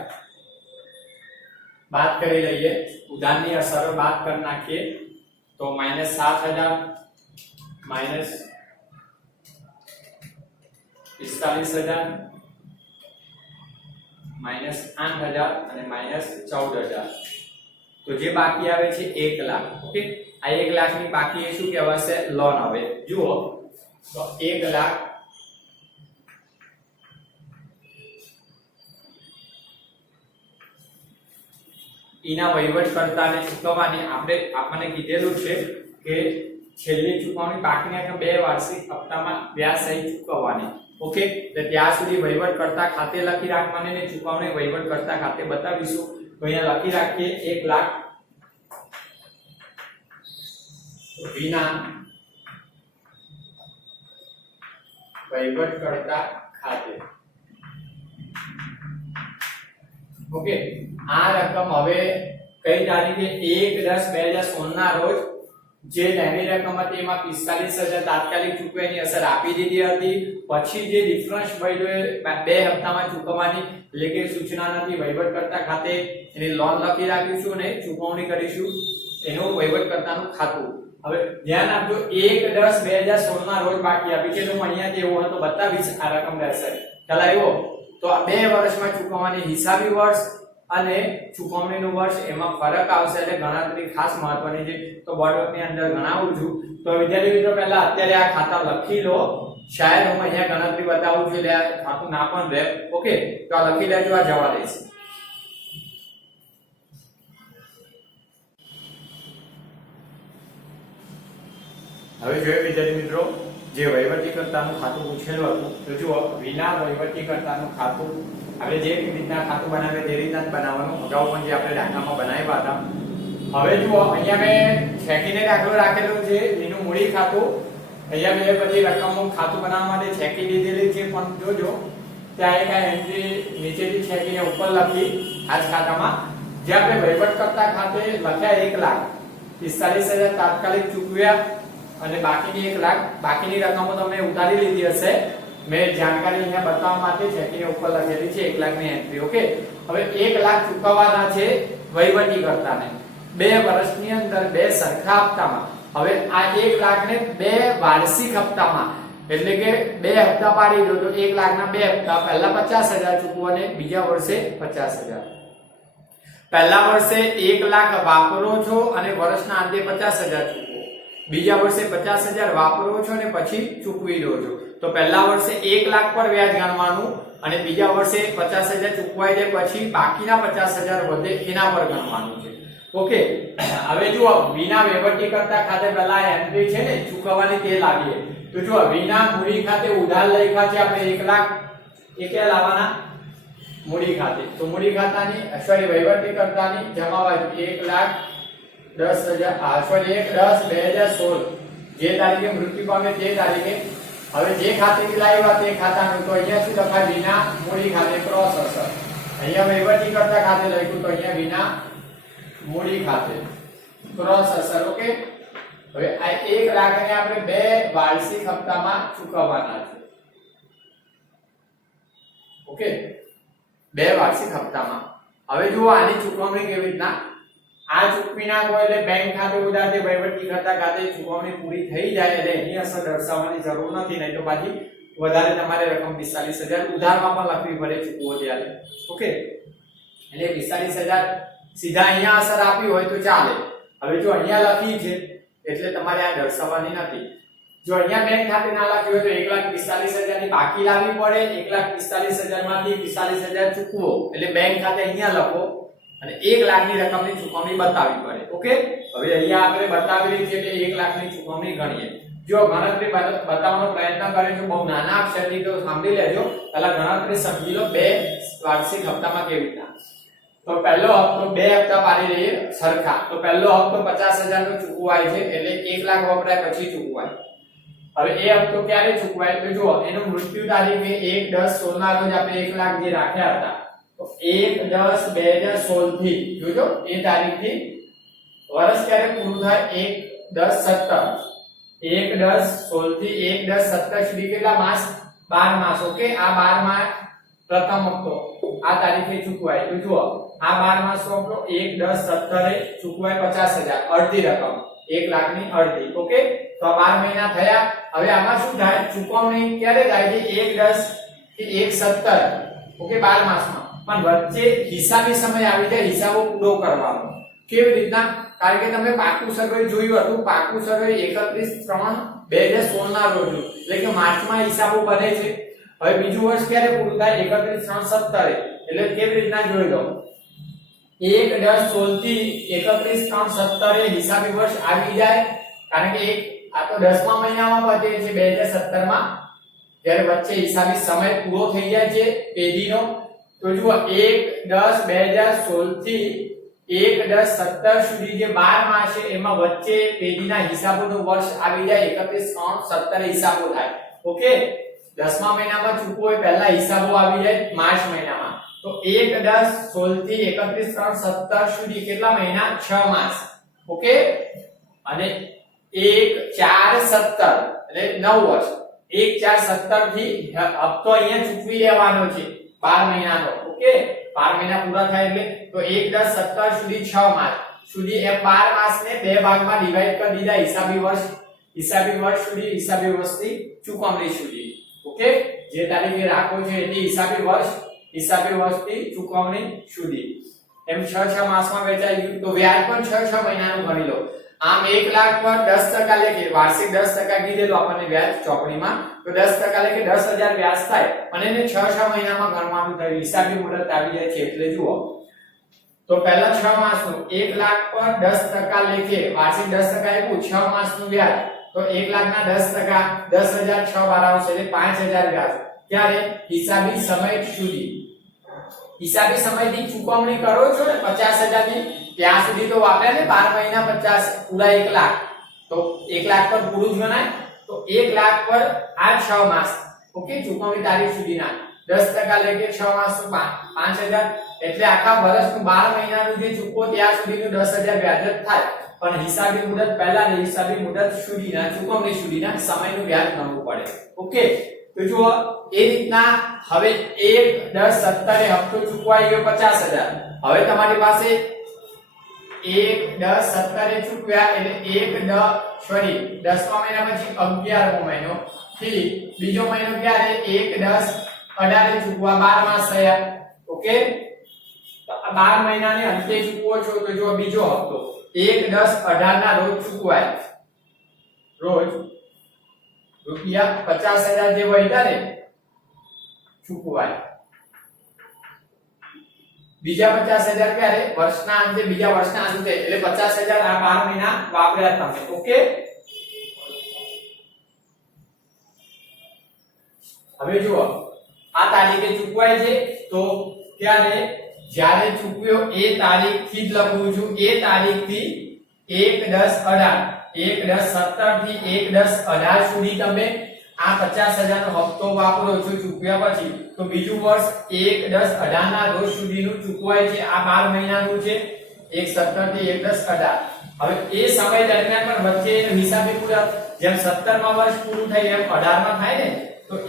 बात કરી લઈએ ઉધારની અસરો બાદ કરી નાખીએ તો -7,000 -45,000 -8,000 અને -14,000 તો જે બાકી આવે છે 1 લાખ ઓકે આ 1 લાખની બાકી એ શું કહેવાશે લોન હવે જુઓ તો 1 લાખ ઈના વહીવટકર્તાને ચૂકવવાની આપણને કીધેલું છે કે છેલ્લી ચૂકવણી બાકીના કે 2 વાર્ષિક હપ્તામાં વ્યાજ સહિત ચૂકવવાની ઓકે તો ત્યાં સુધી વહીવટકર્તા ખાતે લખી રાખવાની ને ચૂકવણી વહીવટકર્તા ખાતે બતાવીશું તો અહીંયા લખી રાખીએ 1 લાખ વિના વહીવટકર્તા ખાતે ઓકે આ રકમ હવે કઈ તારીખે 1/10/2016 ના રોજ જે લેણી રકમ હતી એમાં 45,000 તાત્કાલિક ચૂકવણીની અસર આપી દીધી હતી પછી જે ડિફરન્સ મળ્યો 2 હપ્તામાં ચૂકવવાની એટલે કે સૂચના નથી વહીવટકર્તા ખાતે એની લોન લખી રાખીશું ને ચૂકવણી કરીશું એનું વહીવટકર્તાનું ખાતું હવે ધ્યાન આપજો 1/10/2016 ના રોજ બાકી આપી છે તો હું અહીંયા જે એવું હતો બતાવીશ આ રકમ રહેશે ખ્યાલ આવ્યો તો આ 2 વર્ષમાં ચૂકવવાની હિસાબી વર્ષ અને ચૂકવણીનું વર્ષ એમાં ફરક આવશે એટલે ગણતરી ખાસ મહત્વની છે તો બોર્ડની અંદર ગણાવું છું તો વિદ્યાર્થી મિત્રો પહેલા અત્યારે આ ખાતા લખી લો શાયદ હું અહીંયા ગણતરી બતાવું છું એટલે આ ખાતું ના પણ રહે ઓકે તો આ લખી લેજો આ જવા દેશે હવે જોઈએ વિદ્યાર્થી મિત્રો જે વહીવટીકર્તાનું ખાતું પૂછેલું હતું તો જુઓ વિના વહીવટીકર્તાનું ખાતું આપણે જે રીતના ખાતું બનાવે તે રીતના જ બનાવવાનું. અગાઉ પણ જે આપણે દાખલામાં બનાવ્યા હતા. હવે જુઓ અહીંયા મેં છેકીને દાખલો રાખેલો છે એનું મૂડી ખાતું. અહીંયા મેં બધી રકમો ખાતું બનાવવા માટે છેકી દીધેલી છે, પણ જોજો ત્યાં એક એન્ટ્રી નીચેથી છેકીને ઉપર લખી આ જ ખાતામાં. જે આપણે વહીવટકર્તા ખાતે લખ્યા 1,45,000 તાત્કાલિક ચૂકવ્યા અને બાકીની 1 લાખ, બાકીની રકમો તમે ઉતારી લીધી હશે. મેં જાણકારી અહીંયા બતાવવા માટે છેકીને ઉપર લખેલી છે 1 લાખની એન્ટ્રી. ઓકે, હવે 1 લાખ ચૂકવવાના છે વહીવટીકર્તાને 2 વર્ષની અંદર 2 સરખા હપ્તામાં. હવે આ 1 લાખને 2 વાર્ષિક હપ્તામાં, એટલે કે 2 હપ્તા પાડી દો તો 1 લાખના 2 હપ્તા, પહેલા 50,000 ચૂકવો અને બીજા વર્ષે 50,000. પહેલા વર્ષે 1 લાખ વાપરો છો અને વર્ષના અંતે 50,000 ચૂકવો. બીજા વર્ષે 50,000 વાપરો છો અને પછી ચૂકવી દો છો. તો પહેલા વર્ષે 1 લાખ પર વ્યાજ ગણવાનું અને બીજા વર્ષે 50,000 ચૂકવાઈ જાય પછી બાકીના 50,000 વધે એના પર ગણવાનું છે. ઓકે, હવે જુઓ વિના વહીવટીકર્તા ખાતે પહેલા એન્ટ્રી છે ને ચૂકવવાની તે લાવીએ. તો જુઓ વિના મૂડી ખાતે ઉધાર લખ્યા છે આપણે 1 લાખ, એ ક્યાં લાવવાના? મૂડી ખાતે. તો મૂડી ખાતાની સોરી વહીવટીકર્તાની જમા બાજુ 1,10,000 જે તારીખે મૃત્યુ પામે તે તારીખે. હવે જે ખાતેથી લાવ્યા તે ખાતાનું, તો અહીંયા શું લખાય? વિના મૂડી ખાતે ક્રોસ અસર. અહીંયા વહીવટીકર્તા ખાતે લખ્યું તો અહીંયા વિના મૂડી ખાતે ક્રોસ અસર. ઓકે, હવે આ 1 લાખને આપણે 2 વાર્ષિક હપ્તામાં ચૂકવવાના છે. ઓકે, 2 વાર્ષિક હપ્તામાં. હવે જુઓ આની ચૂકવણી કેવી રીતના? આ ચૂકવી નાખો એટલે બેંક ખાતે ઉધાર તે વહીવટીકર્તા ખાતે ચૂકવણી પૂરી થઈ જાય એટલે એની અસર દર્શાવવાની જરૂર નથી, નહીં તો પાછી વધારે તમારે રકમ 45,000 ઉધારમાં પણ લખવી પડે ચૂકવો ત્યારે. ઓકે, એટલે 45,000 સીધા અહીંયા અસર આપી હોય તો ચાલે. હવે જો અહીંયા લખી છે એટલે તમારે આ દર્શાવવાની નથી. જો અહીંયા બેંક ખાતે ના લખ્યું હોય તો 1,45,000 ની બાકી લાવવી પડે. 1,45,000 માંથી 45,000 ચૂકવો એટલે બેંક ખાતે અહીંયા લખો અને 1 લાખની રકમની ચૂકવણી બતાવવી પડે. ઓકે, હવે અહીંયા આપણે બતાવેલી છે એટલે 1 લાખની ચૂકવણી ગણીએ. જો ગણતરી બતાવવાનો પ્રયત્ન કરીશું બહુ નાના અક્ષરથી, તો સાંભળી લેજો. પહેલા ગણતરી સમજી લો 2 વાર્ષિક હપ્તામાં કેવી રીતના. તો પહેલો હપ્તો 2 હપ્તા પાડી લઈએ સરખા. તો પહેલો હપ્તો 50,000 નો ચૂકવાય છે એટલે 1 લાખ વપરાય પછી ચૂકવાય. હવે એ હપ્તો ક્યારે ચૂકવાય? તો જુઓ એનું મૃત્યુ તારીખે 1/10/16 ના રોજ આપણે 1 લાખ જે રાખ્યા હતા, તો 1/10/2016 થી જોજો એ તારીખથી વર્ષ ક્યારે પૂરું થાય? 1/10/17. 1/10/16 થી 1/10/17 સુધી કેટલા માસ? 12 માસ. ઓકે, આ 12 માં પ્રથમ હપ્તો આ તારીખે ચૂકવાય. તો જુઓ આ 12 માસનો હપ્તો 1/10/17 ચૂકવાય 50,000, અડધી રકમ 1 લાખની અડધી. ઓકે, તો 12 મહિના થયા. હવે આમાં શું થાય? ચૂકવણી ક્યારે થાય છે? 1/10 થી 1/17. ઓકે, 12 માસમાં. પણ વચ્ચે હિસાબી સમય આવી જાય હિસાબો પૂરો કરવાનો. કેવી રીતના? કારણ કે તમે પાકું સર્વે જોયું હતું. પાકું સર્વે 31/3/2016 ના રોજ, એટલે કે માર્ચમાં હિસાબો બને છે. હવે બીજું વર્ષ ક્યારે પૂરું થાય? 31/3/17. એટલે કેવી રીતના જોઈ લો? 1/10/16 થી 31/3/17 હિસાબી વર્ષ આવી જાય. કારણ કે આ તો 10મા મહિનામાં પતે છે 2017 માં, જ્યારે વચ્ચે હિસાબી સમય પૂરો થઈ જાય છે પેઢીનો. તો જુઓ 1/10/2016 થી 1/10/17 સુધી જે 12 માસ છે એમાં વચ્ચે પેઢીના હિસાબોનું વર્ષ આવી જાય 31/3/17 હિસાબો થાય. ઓકે, 10મા મહિનામાં ચૂકવો હોય પહેલા હિસાબો આવી જાય માર્ચ મહિનામાં. તો 1/10/16 થી 31/3/17 સુધી કેટલા મહિના? 6 માસ. ઓકે, અને 1/4/17 એટલે 9 વર્ષ. 1/4/17 થી હપ્તો અહીંયા ચૂકવી લેવાનો છે 12 મહિનાનો. ઓકે, 12 મહિના પૂરા થાય એટલે તો 1/10/17 સુધી 6 માસ સુધી એમ 12 માસને 2 ભાગમાં ડિવાઈડ કરી દીધા હિસાબી વર્ષ સુધી, હિસાબી વર્ષની ચૂકવણી સુધી. ઓકે, જે તારીખે રાખો છે એટલે હિસાબી વર્ષથી ચૂકવણી સુધી એમ 6 માસમાં વહેંચાઈ ગયું. તો વ્યાજ પણ 6 મહિનાનું ગણી લો. આમ 1 લાખ પર 10% લેખે વાર્ષિક 10% કીધેલું આપણને વ્યાજ ચોપડીમાં, તો 10% લેખે 10,000 વ્યાજ થાય અને એને 6 મહિનામાં ગણવાનું થયું. હિસાબી મુદત આવી જાય છે એટલે જુઓ. તો પહેલા 6 માસનું 1 લાખ પર 10% લેખે વાર્ષિક 10% આપ્યું, 6 માસનું વ્યાજ. તો 1 લાખના 10%, 10,000 6 વાર આવશે એટલે 5,000 વ્યાજ. ક્યારે? હિસાબી સમય સુધી. હિસાબી સમયથી ચૂકવણી કરો છો ને 50,000 ની ત્યાં સુધી તો વાપર્યા ને 12 મહિના 50 પૂરા 1 લાખ, તો 1 લાખ પર પૂરું જ ગણાય, તો 1 લાખ પર આ 6 માસ ઓકે ચૂકવણી તારીખ સુધીના 10% લે કે 6 માસ નું 5,000 એટલે આખા વર્ષનું 12 મહિનાનું જે ચૂકવો ત્યાં સુધીનું 10,000 વ્યાજ જ થાય, પણ હિસાબી મુદત પહેલા ને હિસાબી મુદત સુધીના ચૂકવણી સુધીના સમયનું વ્યાજ ગણવું પડે ઓકે। તો જુઓ એ રીતના હવે 1 10 17 એ હપ્તો ચૂકવાઈ ગયો 50,000, હવે તમારી પાસે 1 10 17 એ ચૂકવ્યા એટલે 10મા મહિના પછી 11મો મહિનો થી બીજો મહિનો ક્યારે 1 10 18 ચૂકવા 12 માસ થયા ઓકે। તો આ 12 મહિનાને અંતે ચૂકવો છો તો જો બીજો હપ્તો 1 10 18 ના રોજ ચૂકવાય, રોજ રૂપિયા 50,000 જે વહીતા ને ચૂકવાય, બીજા 50,000 ક્યારે વર્ષના અંતે, બીજા વર્ષના અંતે એટલે 50,000 આ 12 મહિના વાપર્યા તમે ઓકે। હવે જુઓ આ તારીખે ચૂકવાય છે તો ત્યારે જ્યારે ચૂકવ્યો એ તારીખથી જ લખું છું, એ તારીખથી 1 10 18 1 10 17 થી 1 10 18 સુધી તમે આ 50,000 નો હપ્તો વાપરો છો ચૂકવ્યા પછી, તો બીજું વર્ષ 1 10 18 ના રોજ સુધીનું ચૂકવાય છે, આ 12 મહિનાનું છે 1 17 થી 1 10 18। હવે એ સમય દરમિયાન પણ વચ્ચે એનો હિસાબી મુદત જેમ 17મા વર્ષ પૂરું થાય એમ 18મા થાય ને, તો 1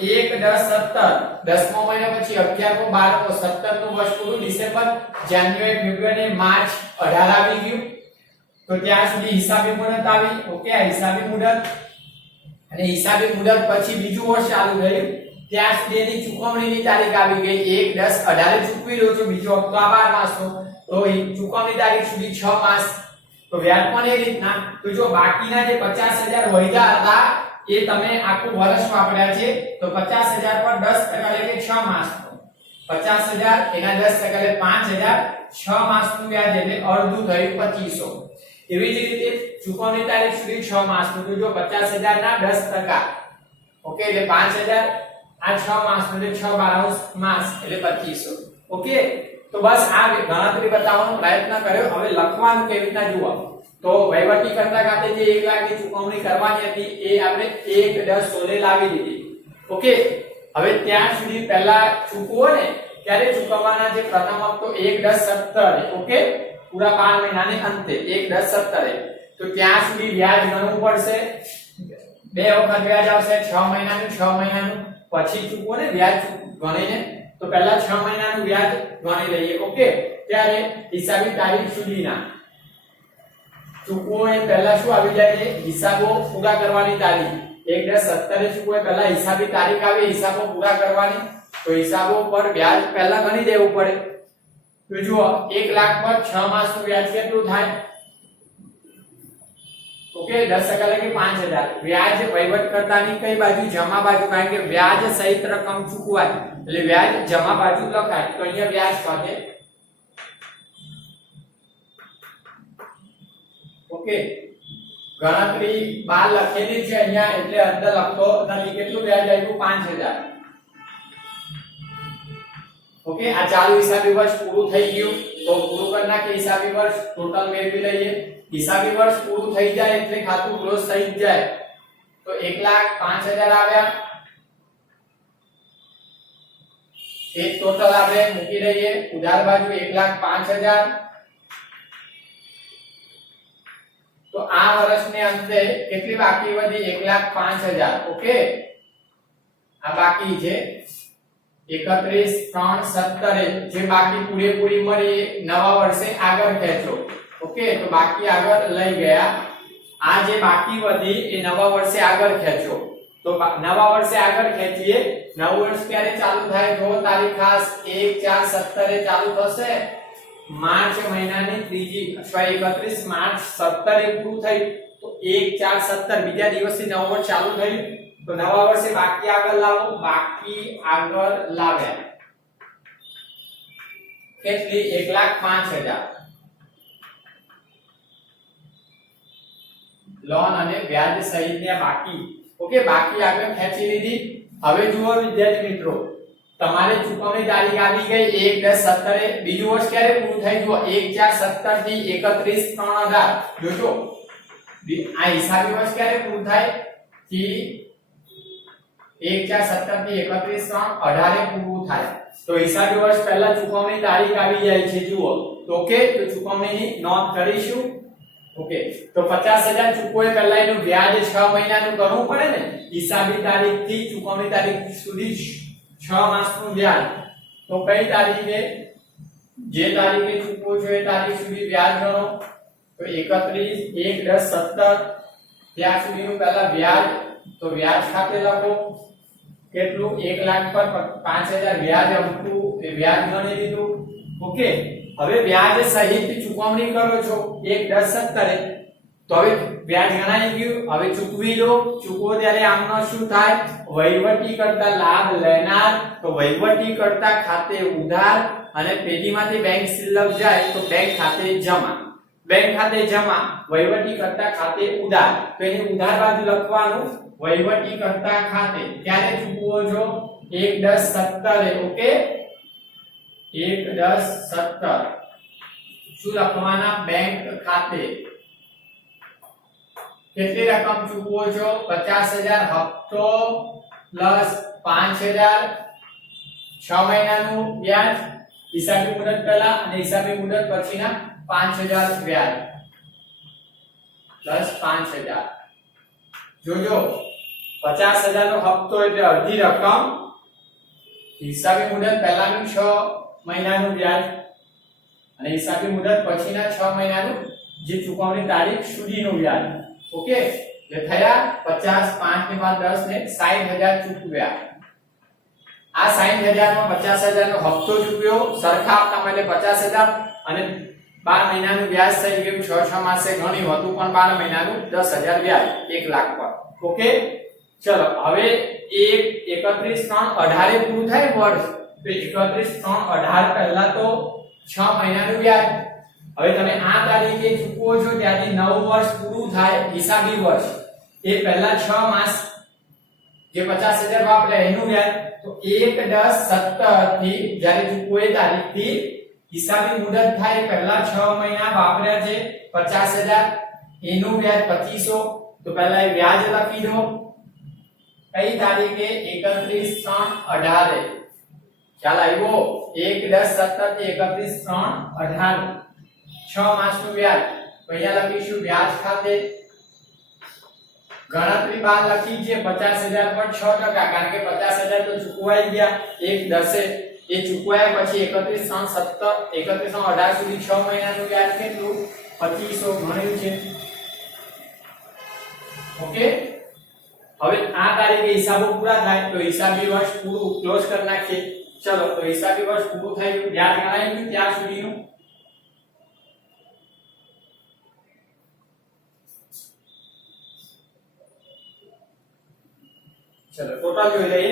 10 17 10મો મહિનો પછી 11મો 12મો 17નું વર્ષ પૂરું, ડિસેમ્બર જાન્યુઆરી ફેબ્રુઆરી માર્ચ 18 આવી ગયું, તો ત્યાં સુધી હિસાબી મુદત આવી ઓકે। આ હિસાબી મુદત અને હિસાબી મુદત પછી બીજું વર્ષ ચાલુ થયું ત્યાં સુધી એની ચૂકવણીની તારીખ આવી ગઈ 1 10 18 ચૂકવી રહ્યો છો, બીજો હપ્તો આ 12 માસનો, તો ચૂકવણી તારીખ સુધી 6 માસ, તો વ્યાજ પણ એ રીતના। તો જો બાકીના જે 50,000 વહીતા હતા એ તમે આખું વર્ષ વાપર્યા છે તો 50,000 પર 10% એટલે 6 માસનો 50,000 એના 10% એટલે 5,000 6 માસનું વ્યાજ એટલે અડધું થયું 2500। એવી જ રીતે ચૂકવણી તારીખ સુધી 6 માસનું, તો જો 50,000 ના 10% ઓકે એટલે 5,000 આ 6 માસનું એટલે 6 12 માસ એટલે 2500 ઓકે। તો બસ આ ગણતરી બતાવવાનો પ્રયત્ન કર્યો, હવે લખવાનું કેવી રીતના જુઓ તો વહીવટી કરતા ખાતે જે 1 લાખની ચૂકવણી કરવાની હતી એ આપણે 1 10 16 લાવી દીધી ઓકે। હવે ત્યાં સુધી પહેલા ચૂકવો ને ત્યારે ચૂકવવાના છે પ્રથમ હપ્તો 1 10 17 ઓકે, પૂરા 12 મહિનાને અંતે 1 10 17, તો ત્યાં સુધી વ્યાજ ગણવું પડશે, બે વખત વ્યાજ આવશે 6 મહિનાનું 6 મહિનાનું પછી ચૂકવો ને વ્યાજ ગણીને, તો પહેલા 6 મહિનાનું વ્યાજ ગણી લઈએ ઓકે। ત્યારે હિસાબી તારીખ સુધીના ચૂકવો એ પહેલા શું આવી જાય છે હિસાબો પૂરા કરવાની તારીખ, 1 10 17 ચૂકવો એ પહેલા હિસાબી તારીખ આવે હિસાબો પૂરા કરવાની, તો હિસાબો પર વ્યાજ પહેલા ગણી દેવું પડે। તો જુઓ 1 લાખ પર 6 માસનું વ્યાજ કેટલું થાય ઓકે 10% એટલે કે 5,000, વ્યાજ વહીવટકર્તાની કઈ બાજુ જમા બાજુ, કારણ કે વ્યાજ સહિત રકમ ચૂકવાય એટલે વ્યાજ જમા બાજુ લખાય, તો અહીંયા વ્યાજ ખાતે ઓકે ગણતરી 12 લખેલી છે અહીંયા એટલે અંદર લખતો નથી, કેટલું વ્યાજ આવ્યું 5,000 ઓકે। આ ચાલુ હિસાબી વર્ષ પૂરું થઈ ગયું તો પૂરું કરી નાખીએ હિસાબી વર્ષ, ટોટલ મેળવી લઈએ, હિસાબી વર્ષ પૂરું થઈ જાય એટલે ખાતું ક્લોઝ થઈ જાય, તો 1,05,000 આવ્યા, એક ટોટલ આપણે મૂકી દઈએ ઉધાર બાજુ 1,05,000, તો આ વર્ષને અંતે કેટલી બાકી વધી 1,05,000 ઓકે। આ બાકી છે 31/3/17 જે બાકી પૂરેપૂરી મળી નવા વર્ષે આગળ ખેંચો ઓકે, તો બાકી આગળ લઈ ગયા, આ જે બાકી વધી એ નવા વર્ષે આગળ ખેંચો, તો નવા વર્ષે આગળ ખેંચીએ, નવું વર્ષ ક્યારે ચાલુ થાય જો તારીખ ખાસ 1/4/17 ચાલુ થશે, માર્ચ મહિનાની ત્રીજી અથવા 31 માર્ચ 17 પૂરું થઈ, તો 1/4/17 બીજા દિવસથી નવું વર્ષ ચાલુ થયું, તો નવા વર્ષે બાકી આગળ લાવો, બાકી આગળ લાવ્યા કેટલી 1,05,000 લોન અને વ્યાજ સહિતના બાકી ઓકે, બાકી આગળ ખેંચી લીધી। હવે જુઓ વિદ્યાર્થી મિત્રો તમારે ચૂકવણી તારીખ આવી ગઈ 1/10/17 બીજું વર્ષ ક્યારે પૂરું થાય જુઓ 1/4/17 થી 31/3/18 જોજો આ હિસાબી વર્ષ ક્યારે પૂરું થાય થી 1/4/17 થી 31/3/18 પૂરું થાય તો હિસાબી વર્ષ પહેલા ચૂકવણી તારીખ આવી જાય છે જુઓ તો ઓકે તો ચૂકવણીની નોંધ કરીશું ઓકે તો 50000 ચૂકવો એ પહેલા એનું વ્યાજ 6 મહિનાનું કરવું પડે ને હિસાબી તારીખ થી ચૂકવણી તારીખ સુધી 6 માસનું વ્યાજ તો કઈ તારીખે જે તારીખે ચૂકવો છો એ તારીખ સુધી વ્યાજ ગણો તો 31/1/10/17 ત્યાં સુધીનું પહેલા વ્યાજ તો વ્યાજ ખાતે લખો કેટલું 1 લાખ પર 5000 વ્યાજ અમકું એ વ્યાજ ગણી લીધું ઓકે હવે વ્યાજ સહિત ચૂકવણી કરો છો 1/10/17 તો હવે વ્યાજ ગણાઈ ગયું હવે ચૂકવી લો ચૂકવો ત્યારે આમનો શું થાય વહીવટી કરતા લાભ લેનાર તો વહીવટી કરતા ખાતે ઉધાર અને પેઢીમાંથી બેંક શિલ્લક જાય તો બેંક ખાતે જમા બેંક ખાતે જમા વહીવટી કરતા ખાતે ઉધાર તો એની ઉધાર બાજુ લખવાનું વહીવટી કરતા ખાતે ક્યારે ચૂકવો છો 1/10/17 ઓકે 1/10/17 શું લખવાના બેંક ખાતે કેટલી રકમ ચૂકવો છો 50000 હપ્તો પ્લસ 5000 6 મહિનાનું વ્યાજ હિસાબી મુદત પહેલા અને હિસાબી મુદત પછીના 5000 વ્યાજ પ્લસ 5000 જોજો 50000 નો હપ્તો એટલે અડધી રકમ હિસાબી મુદત પહેલાનું 6 મહિનાનું વ્યાજ અને હિસાબી મુદત પછીના 6 મહિનાનું જે ચૂકવણી તારીખ સુધીનું વ્યાજ ઓકે એટલે થયા 50 5 ને બાદ 10 ને 60000 ચૂકવ્યા આ 60000 માં 50000 નો હપ્તો ચૂકવ્યો સરખા હપ્તામાં એટલે 50000 અને 12 મહિનાનું વ્યાજ થઈ ગયું 6 માસે ગણ્યું હતું પણ 12 મહિનાનું 10000 વ્યાજ 1 લાખ પર ઓકે ચલો હવે 31/3/18 પૂરું થાય વર્ષ તો 31/3/18 પહેલા તો 6 મહિનાનું વ્યાજ હવે તમે આ તારીખે ચૂકવો છો ત્યાંથી 9 વર્ષ પૂરું થાય હિસાબી વર્ષ એ પહેલા 6 માસ જે 50000 વાપર્યા એનું વ્યાજ તો 1/10/17 થી જ્યારે ચૂકવો એ તારીખથી હિસાબી મુદત થાય પહેલા 6 મહિના વાપર્યા છે 50000 એનું વ્યાજ 2500 તો પહેલા એ વ્યાજ લખી દો કઈ તારીખે 31/3/18 ખ્યાલ આવ્યો 1/10/17 થી 31/3/18 6 માસનું વ્યાજ તો અહીંયા લખીશું વ્યાજ ખાતે ગણતરી બાદ લખી છે 50000 પર 6% કારણ કે 50000 તો ચૂકવાઈ ગયા 1/10 એ ચૂકવાયા પછી 31/3/17 31/3/18 સુધી 6 મહિનાનું વ્યાજ કેટલું 2500 ગણ્યું છે ઓકે હવે આ તારીખે હિસાબો પૂરા થાય તો હિસાબી વર્ષ પૂરું ક્લોઝ કરી નાખીએ ચલો તો હિસાબી વર્ષ પૂરું થઈ ગયું વ્યાજ ગણાઈ ગયું ત્યાં સુધીનું चलो टोटल जो है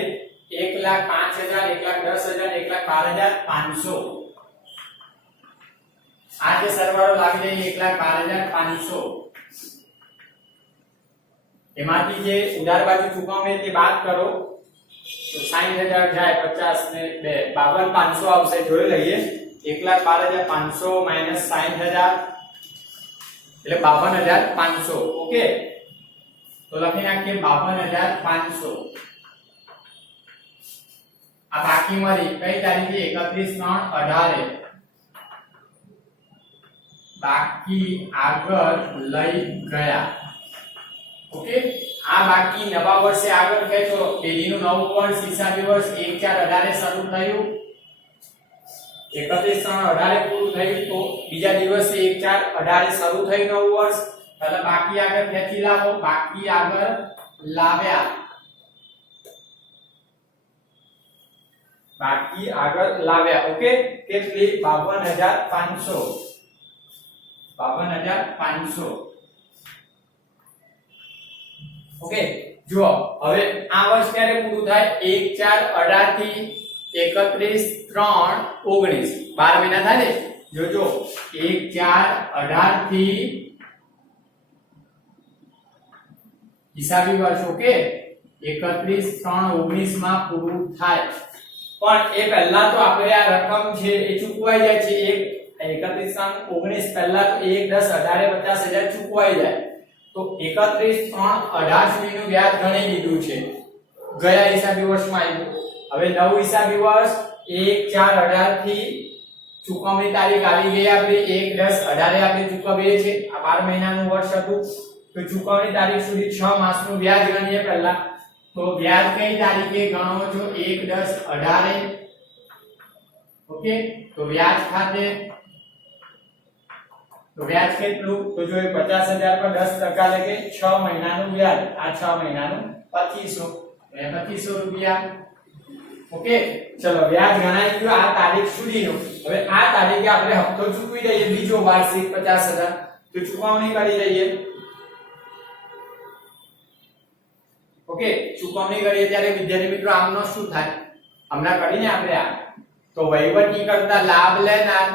1,05,000 1,10,000 1,12,500 आज सरवाળો લાગી જાય 1,12,500 એમાંથી જે ઉધાર બાજુ ચૂકવણી તે બાદ કરો તો 60,000 જાય 50 ને 2 52,500 આવશે જોઈ લઈએ 1,12,500 માઈનસ 60,000 એટલે 52,500 ઓકે तो लखी नाखिए 52,500 आ बाकी मरी कई तारीखे 31/3/18 बाकी आगर लई गया ओके आ बाकी नवा वर्षे आगर खेचो पेलीનું નવું વર્ષ હિસાબી વર્ષ 1/4/18 શરૂ થયું 31/3/18 પૂરું થયું તો બીજા દિવસે 1/4/18 શરૂ થયું નવું વર્ષ पहले बाकी आगे खेची लावो बाकी आगे लाव्या बाकी आगे लाव्या ओके કેટલી 52,500 52,500 ओके જો હવે આ વર્ષ ક્યારે પૂરું થાય 1/4/18 થી 31/3/19 12 મહિના થાય ને જોજો 1/4/18 થી हिसाबी वर्ष ओके 31/3/19 માં પૂરું થાય પણ એ પહેલા તો આપણે આ રકમ છે એ ચૂકવાઈ જાય છે 31/19 પહેલા તો 1 10 18 50,000 ચૂકવાઈ જાય તો 31/3/18 સુધીનું વ્યાજ ગણી લીધું છે ગયા હિસાબી વર્ષમાં આવ્યું હવે નવું હિસાબી વર્ષ 1/4/18 થી ચૂકવણી તારીખ આવી ગઈ આપણી 1/10/18 આપણે ચૂકવીએ છીએ આ 12 મહિનાનું વર્ષ હતું તો ચૂકવણી તારીખ સુધી 6 માસનું વ્યાજ ગણીએ પહેલા તો વ્યાજ કઈ તારીખે ગણો છો 1/10/18 ઓકે તો વ્યાજ ખાતે તો વ્યાજ કેટલું તો જો 50,000 પર 10% એટલે કે 6 મહિનાનું વ્યાજ આ 6 મહિનાનું 2500 રૂપિયા ઓકે ચલો વ્યાજ ગણાઈ ગયું આ તારીખ સુધીનું હવે આ તારીખે આપણે હપ્તો ચૂકવી દઈએ બીજો વાર્ષિક 50,000 તો ચૂકવણી કરી દઈએ ઓકે ચૂકવણી કરીએ ત્યારે વિદ્યાર્થી મિત્રો આમનો શું થાય હમણાં કરીને આપણે આ તો વહીવટી કરતા લાભ લેનાર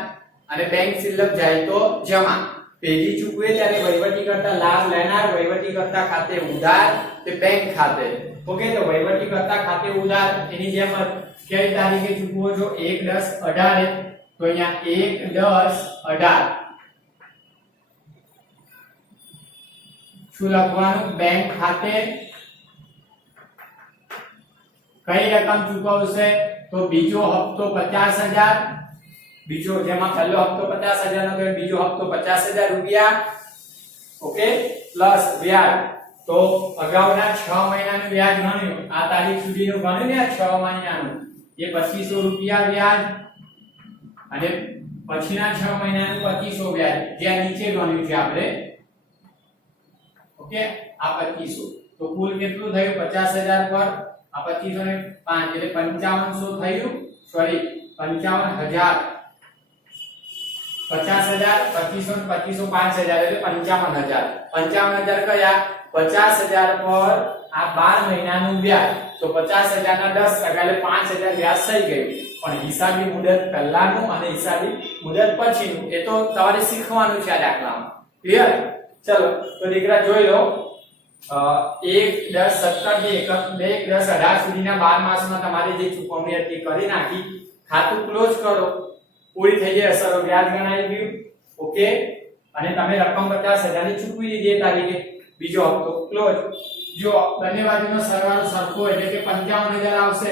અને બેંક સિલક જાય તો જમા પેઢી ચૂકવે ત્યારે વહીવટી કરતા લાભ લેનાર વહીવટી કરતા ખાતે ઉધાર તે બેંક ખાતે ઓકે તો વહીવટી કરતા ખાતે ઉધાર એની જેમ કઈ તારીખે ચૂકવો છો 1/10/18 તો અહીંયા 1/10/18 શું લખવાનું બેંક ખાતે કઈ રકમ ચૂકવશે તો બીજો હપ્તો 50,000 બીજો જેમાં પહેલો હપ્તો 50,000 નો તો બીજો હપ્તો 50,000 રૂપિયા ઓકે પ્લસ વ્યાજ તો અગાઉના 6 મહિનાનું વ્યાજ ગણ્યું આ તારીખ સુધીનું ગણ્યું ને 6 મહિનાનું એ 2500 રૂપિયા વ્યાજ અને પછીના 6 મહિનાનું 2500 વ્યાજ જે નીચે ગણ્યું છે આપણે ઓકે આ 2500 તો કુલ કેટલું થયું 50,000 પર આ 2500 ને 5 એટલે 5500 થયું સોરી 55,000 50,000 2500 ને 2500 5,000 એટલે 55,000 55,000 કયા 50,000 પર આ 12 મહિનાનું વ્યાજ તો 50,000 ના 10% એટલે 5,000 વ્યાજ થઈ ગયું પણ હિસાબી મુદત પહેલાનું અને હિસાબી મુદત પછીનું એ તો તમારે શીખવાનું છે આ દાખલામાં ક્લિયર ચલો તો દીકરા જોઈ લો 1/10/17 સુધીના 12 માસમાં તમારે જે ચૂકવણી હતી કરી નાખી ખાતું ક્લોઝ કરો પૂરી થઈ જાય અસરો વ્યાજ ગણાઈ ગયું ઓકે અને તમે રકમ 50,000 ની ચૂકવી દીધી તારીખે બીજો હપ્તો ક્લોઝ જો બંને બાજુનો સરવાળો સરખો એટલે કે 55,000 આવશે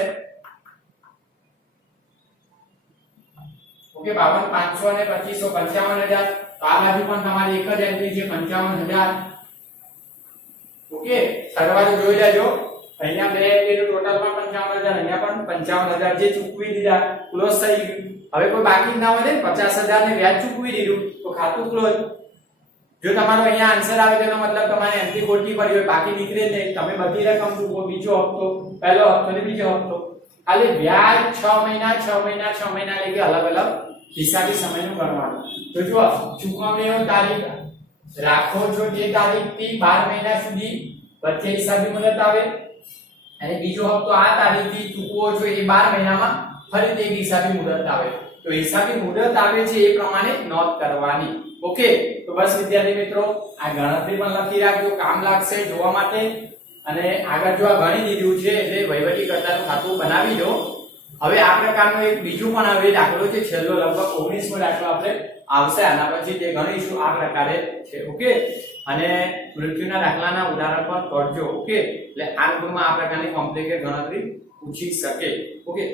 ઓકે 52,500 અને 2500 55,000 તો આ બાજુ પણ તમારી એક જ એન્ટ્રી છે 55,000 ઓકે સરવાળો જોઈ લેજો અહીંયા બે એન્ટ્રીનું ટોટલ પણ 55,000 અહીંયા પણ 55,000 જે ચૂકવી દીધા ક્લોઝ થઈ ગયું હવે કોઈ બાકી ના હોય ને 50,000 ને વ્યાજ ચૂકવી દીધું તો ખાતું ક્લોઝ જો તમારો અહીંયા આન્સર આવે તેનો મતલબ તમારે એન્ટ્રી ખોટી પડી હોય બાકી નીકળે નહીં તમે બધી રકમ ચૂકવો બીજો હપ્તો પહેલો હપ્તો ને બીજો હપ્તો ખાલી વ્યાજ 6 મહિના 6 મહિના 6 મહિના લઈ કે અલગ અલગ હિસાબી સમયનું ગણવાનું તો જો ચૂકવણીનો તારીખ રાખો છો જે તારીખથી 12 મહિના સુધી વચ્ચે હિસાબી મુદત આવે અને બીજો હપ્તો આ તારીખથી ચૂકવો છો એ 12 મહિનામાં ફરીથી એક હિસાબી મુદત આવે તો હિસાબી મુદત આવે છે એ પ્રમાણે નોંધ કરવાની ઓકે તો બસ વિદ્યાર્થી મિત્રો આ ગણતરી પણ લખી રાખજો કામ લાગશે જોવા માટે અને આગળ જો આ ગણી દીધું છે એટલે વહીવટી કરતાનું ખાતું બનાવી દો હવે આ પ્રકારનો એક બીજું પણ હવે દાખલો છે છેલ્લો લગભગ 19મો દાખલો આપણે આવશે આના પછી તે ગણીશું આ પ્રકારે છે ઓકે અને મૃત્યુના દાખલાના ઉદાહરણ પણ કરજો ઓકે એટલે આ ગ્રુપમાં આ પ્રકારની કોમ્પ્લિકેટેડ ગણતરી પૂછી શકે ઓકે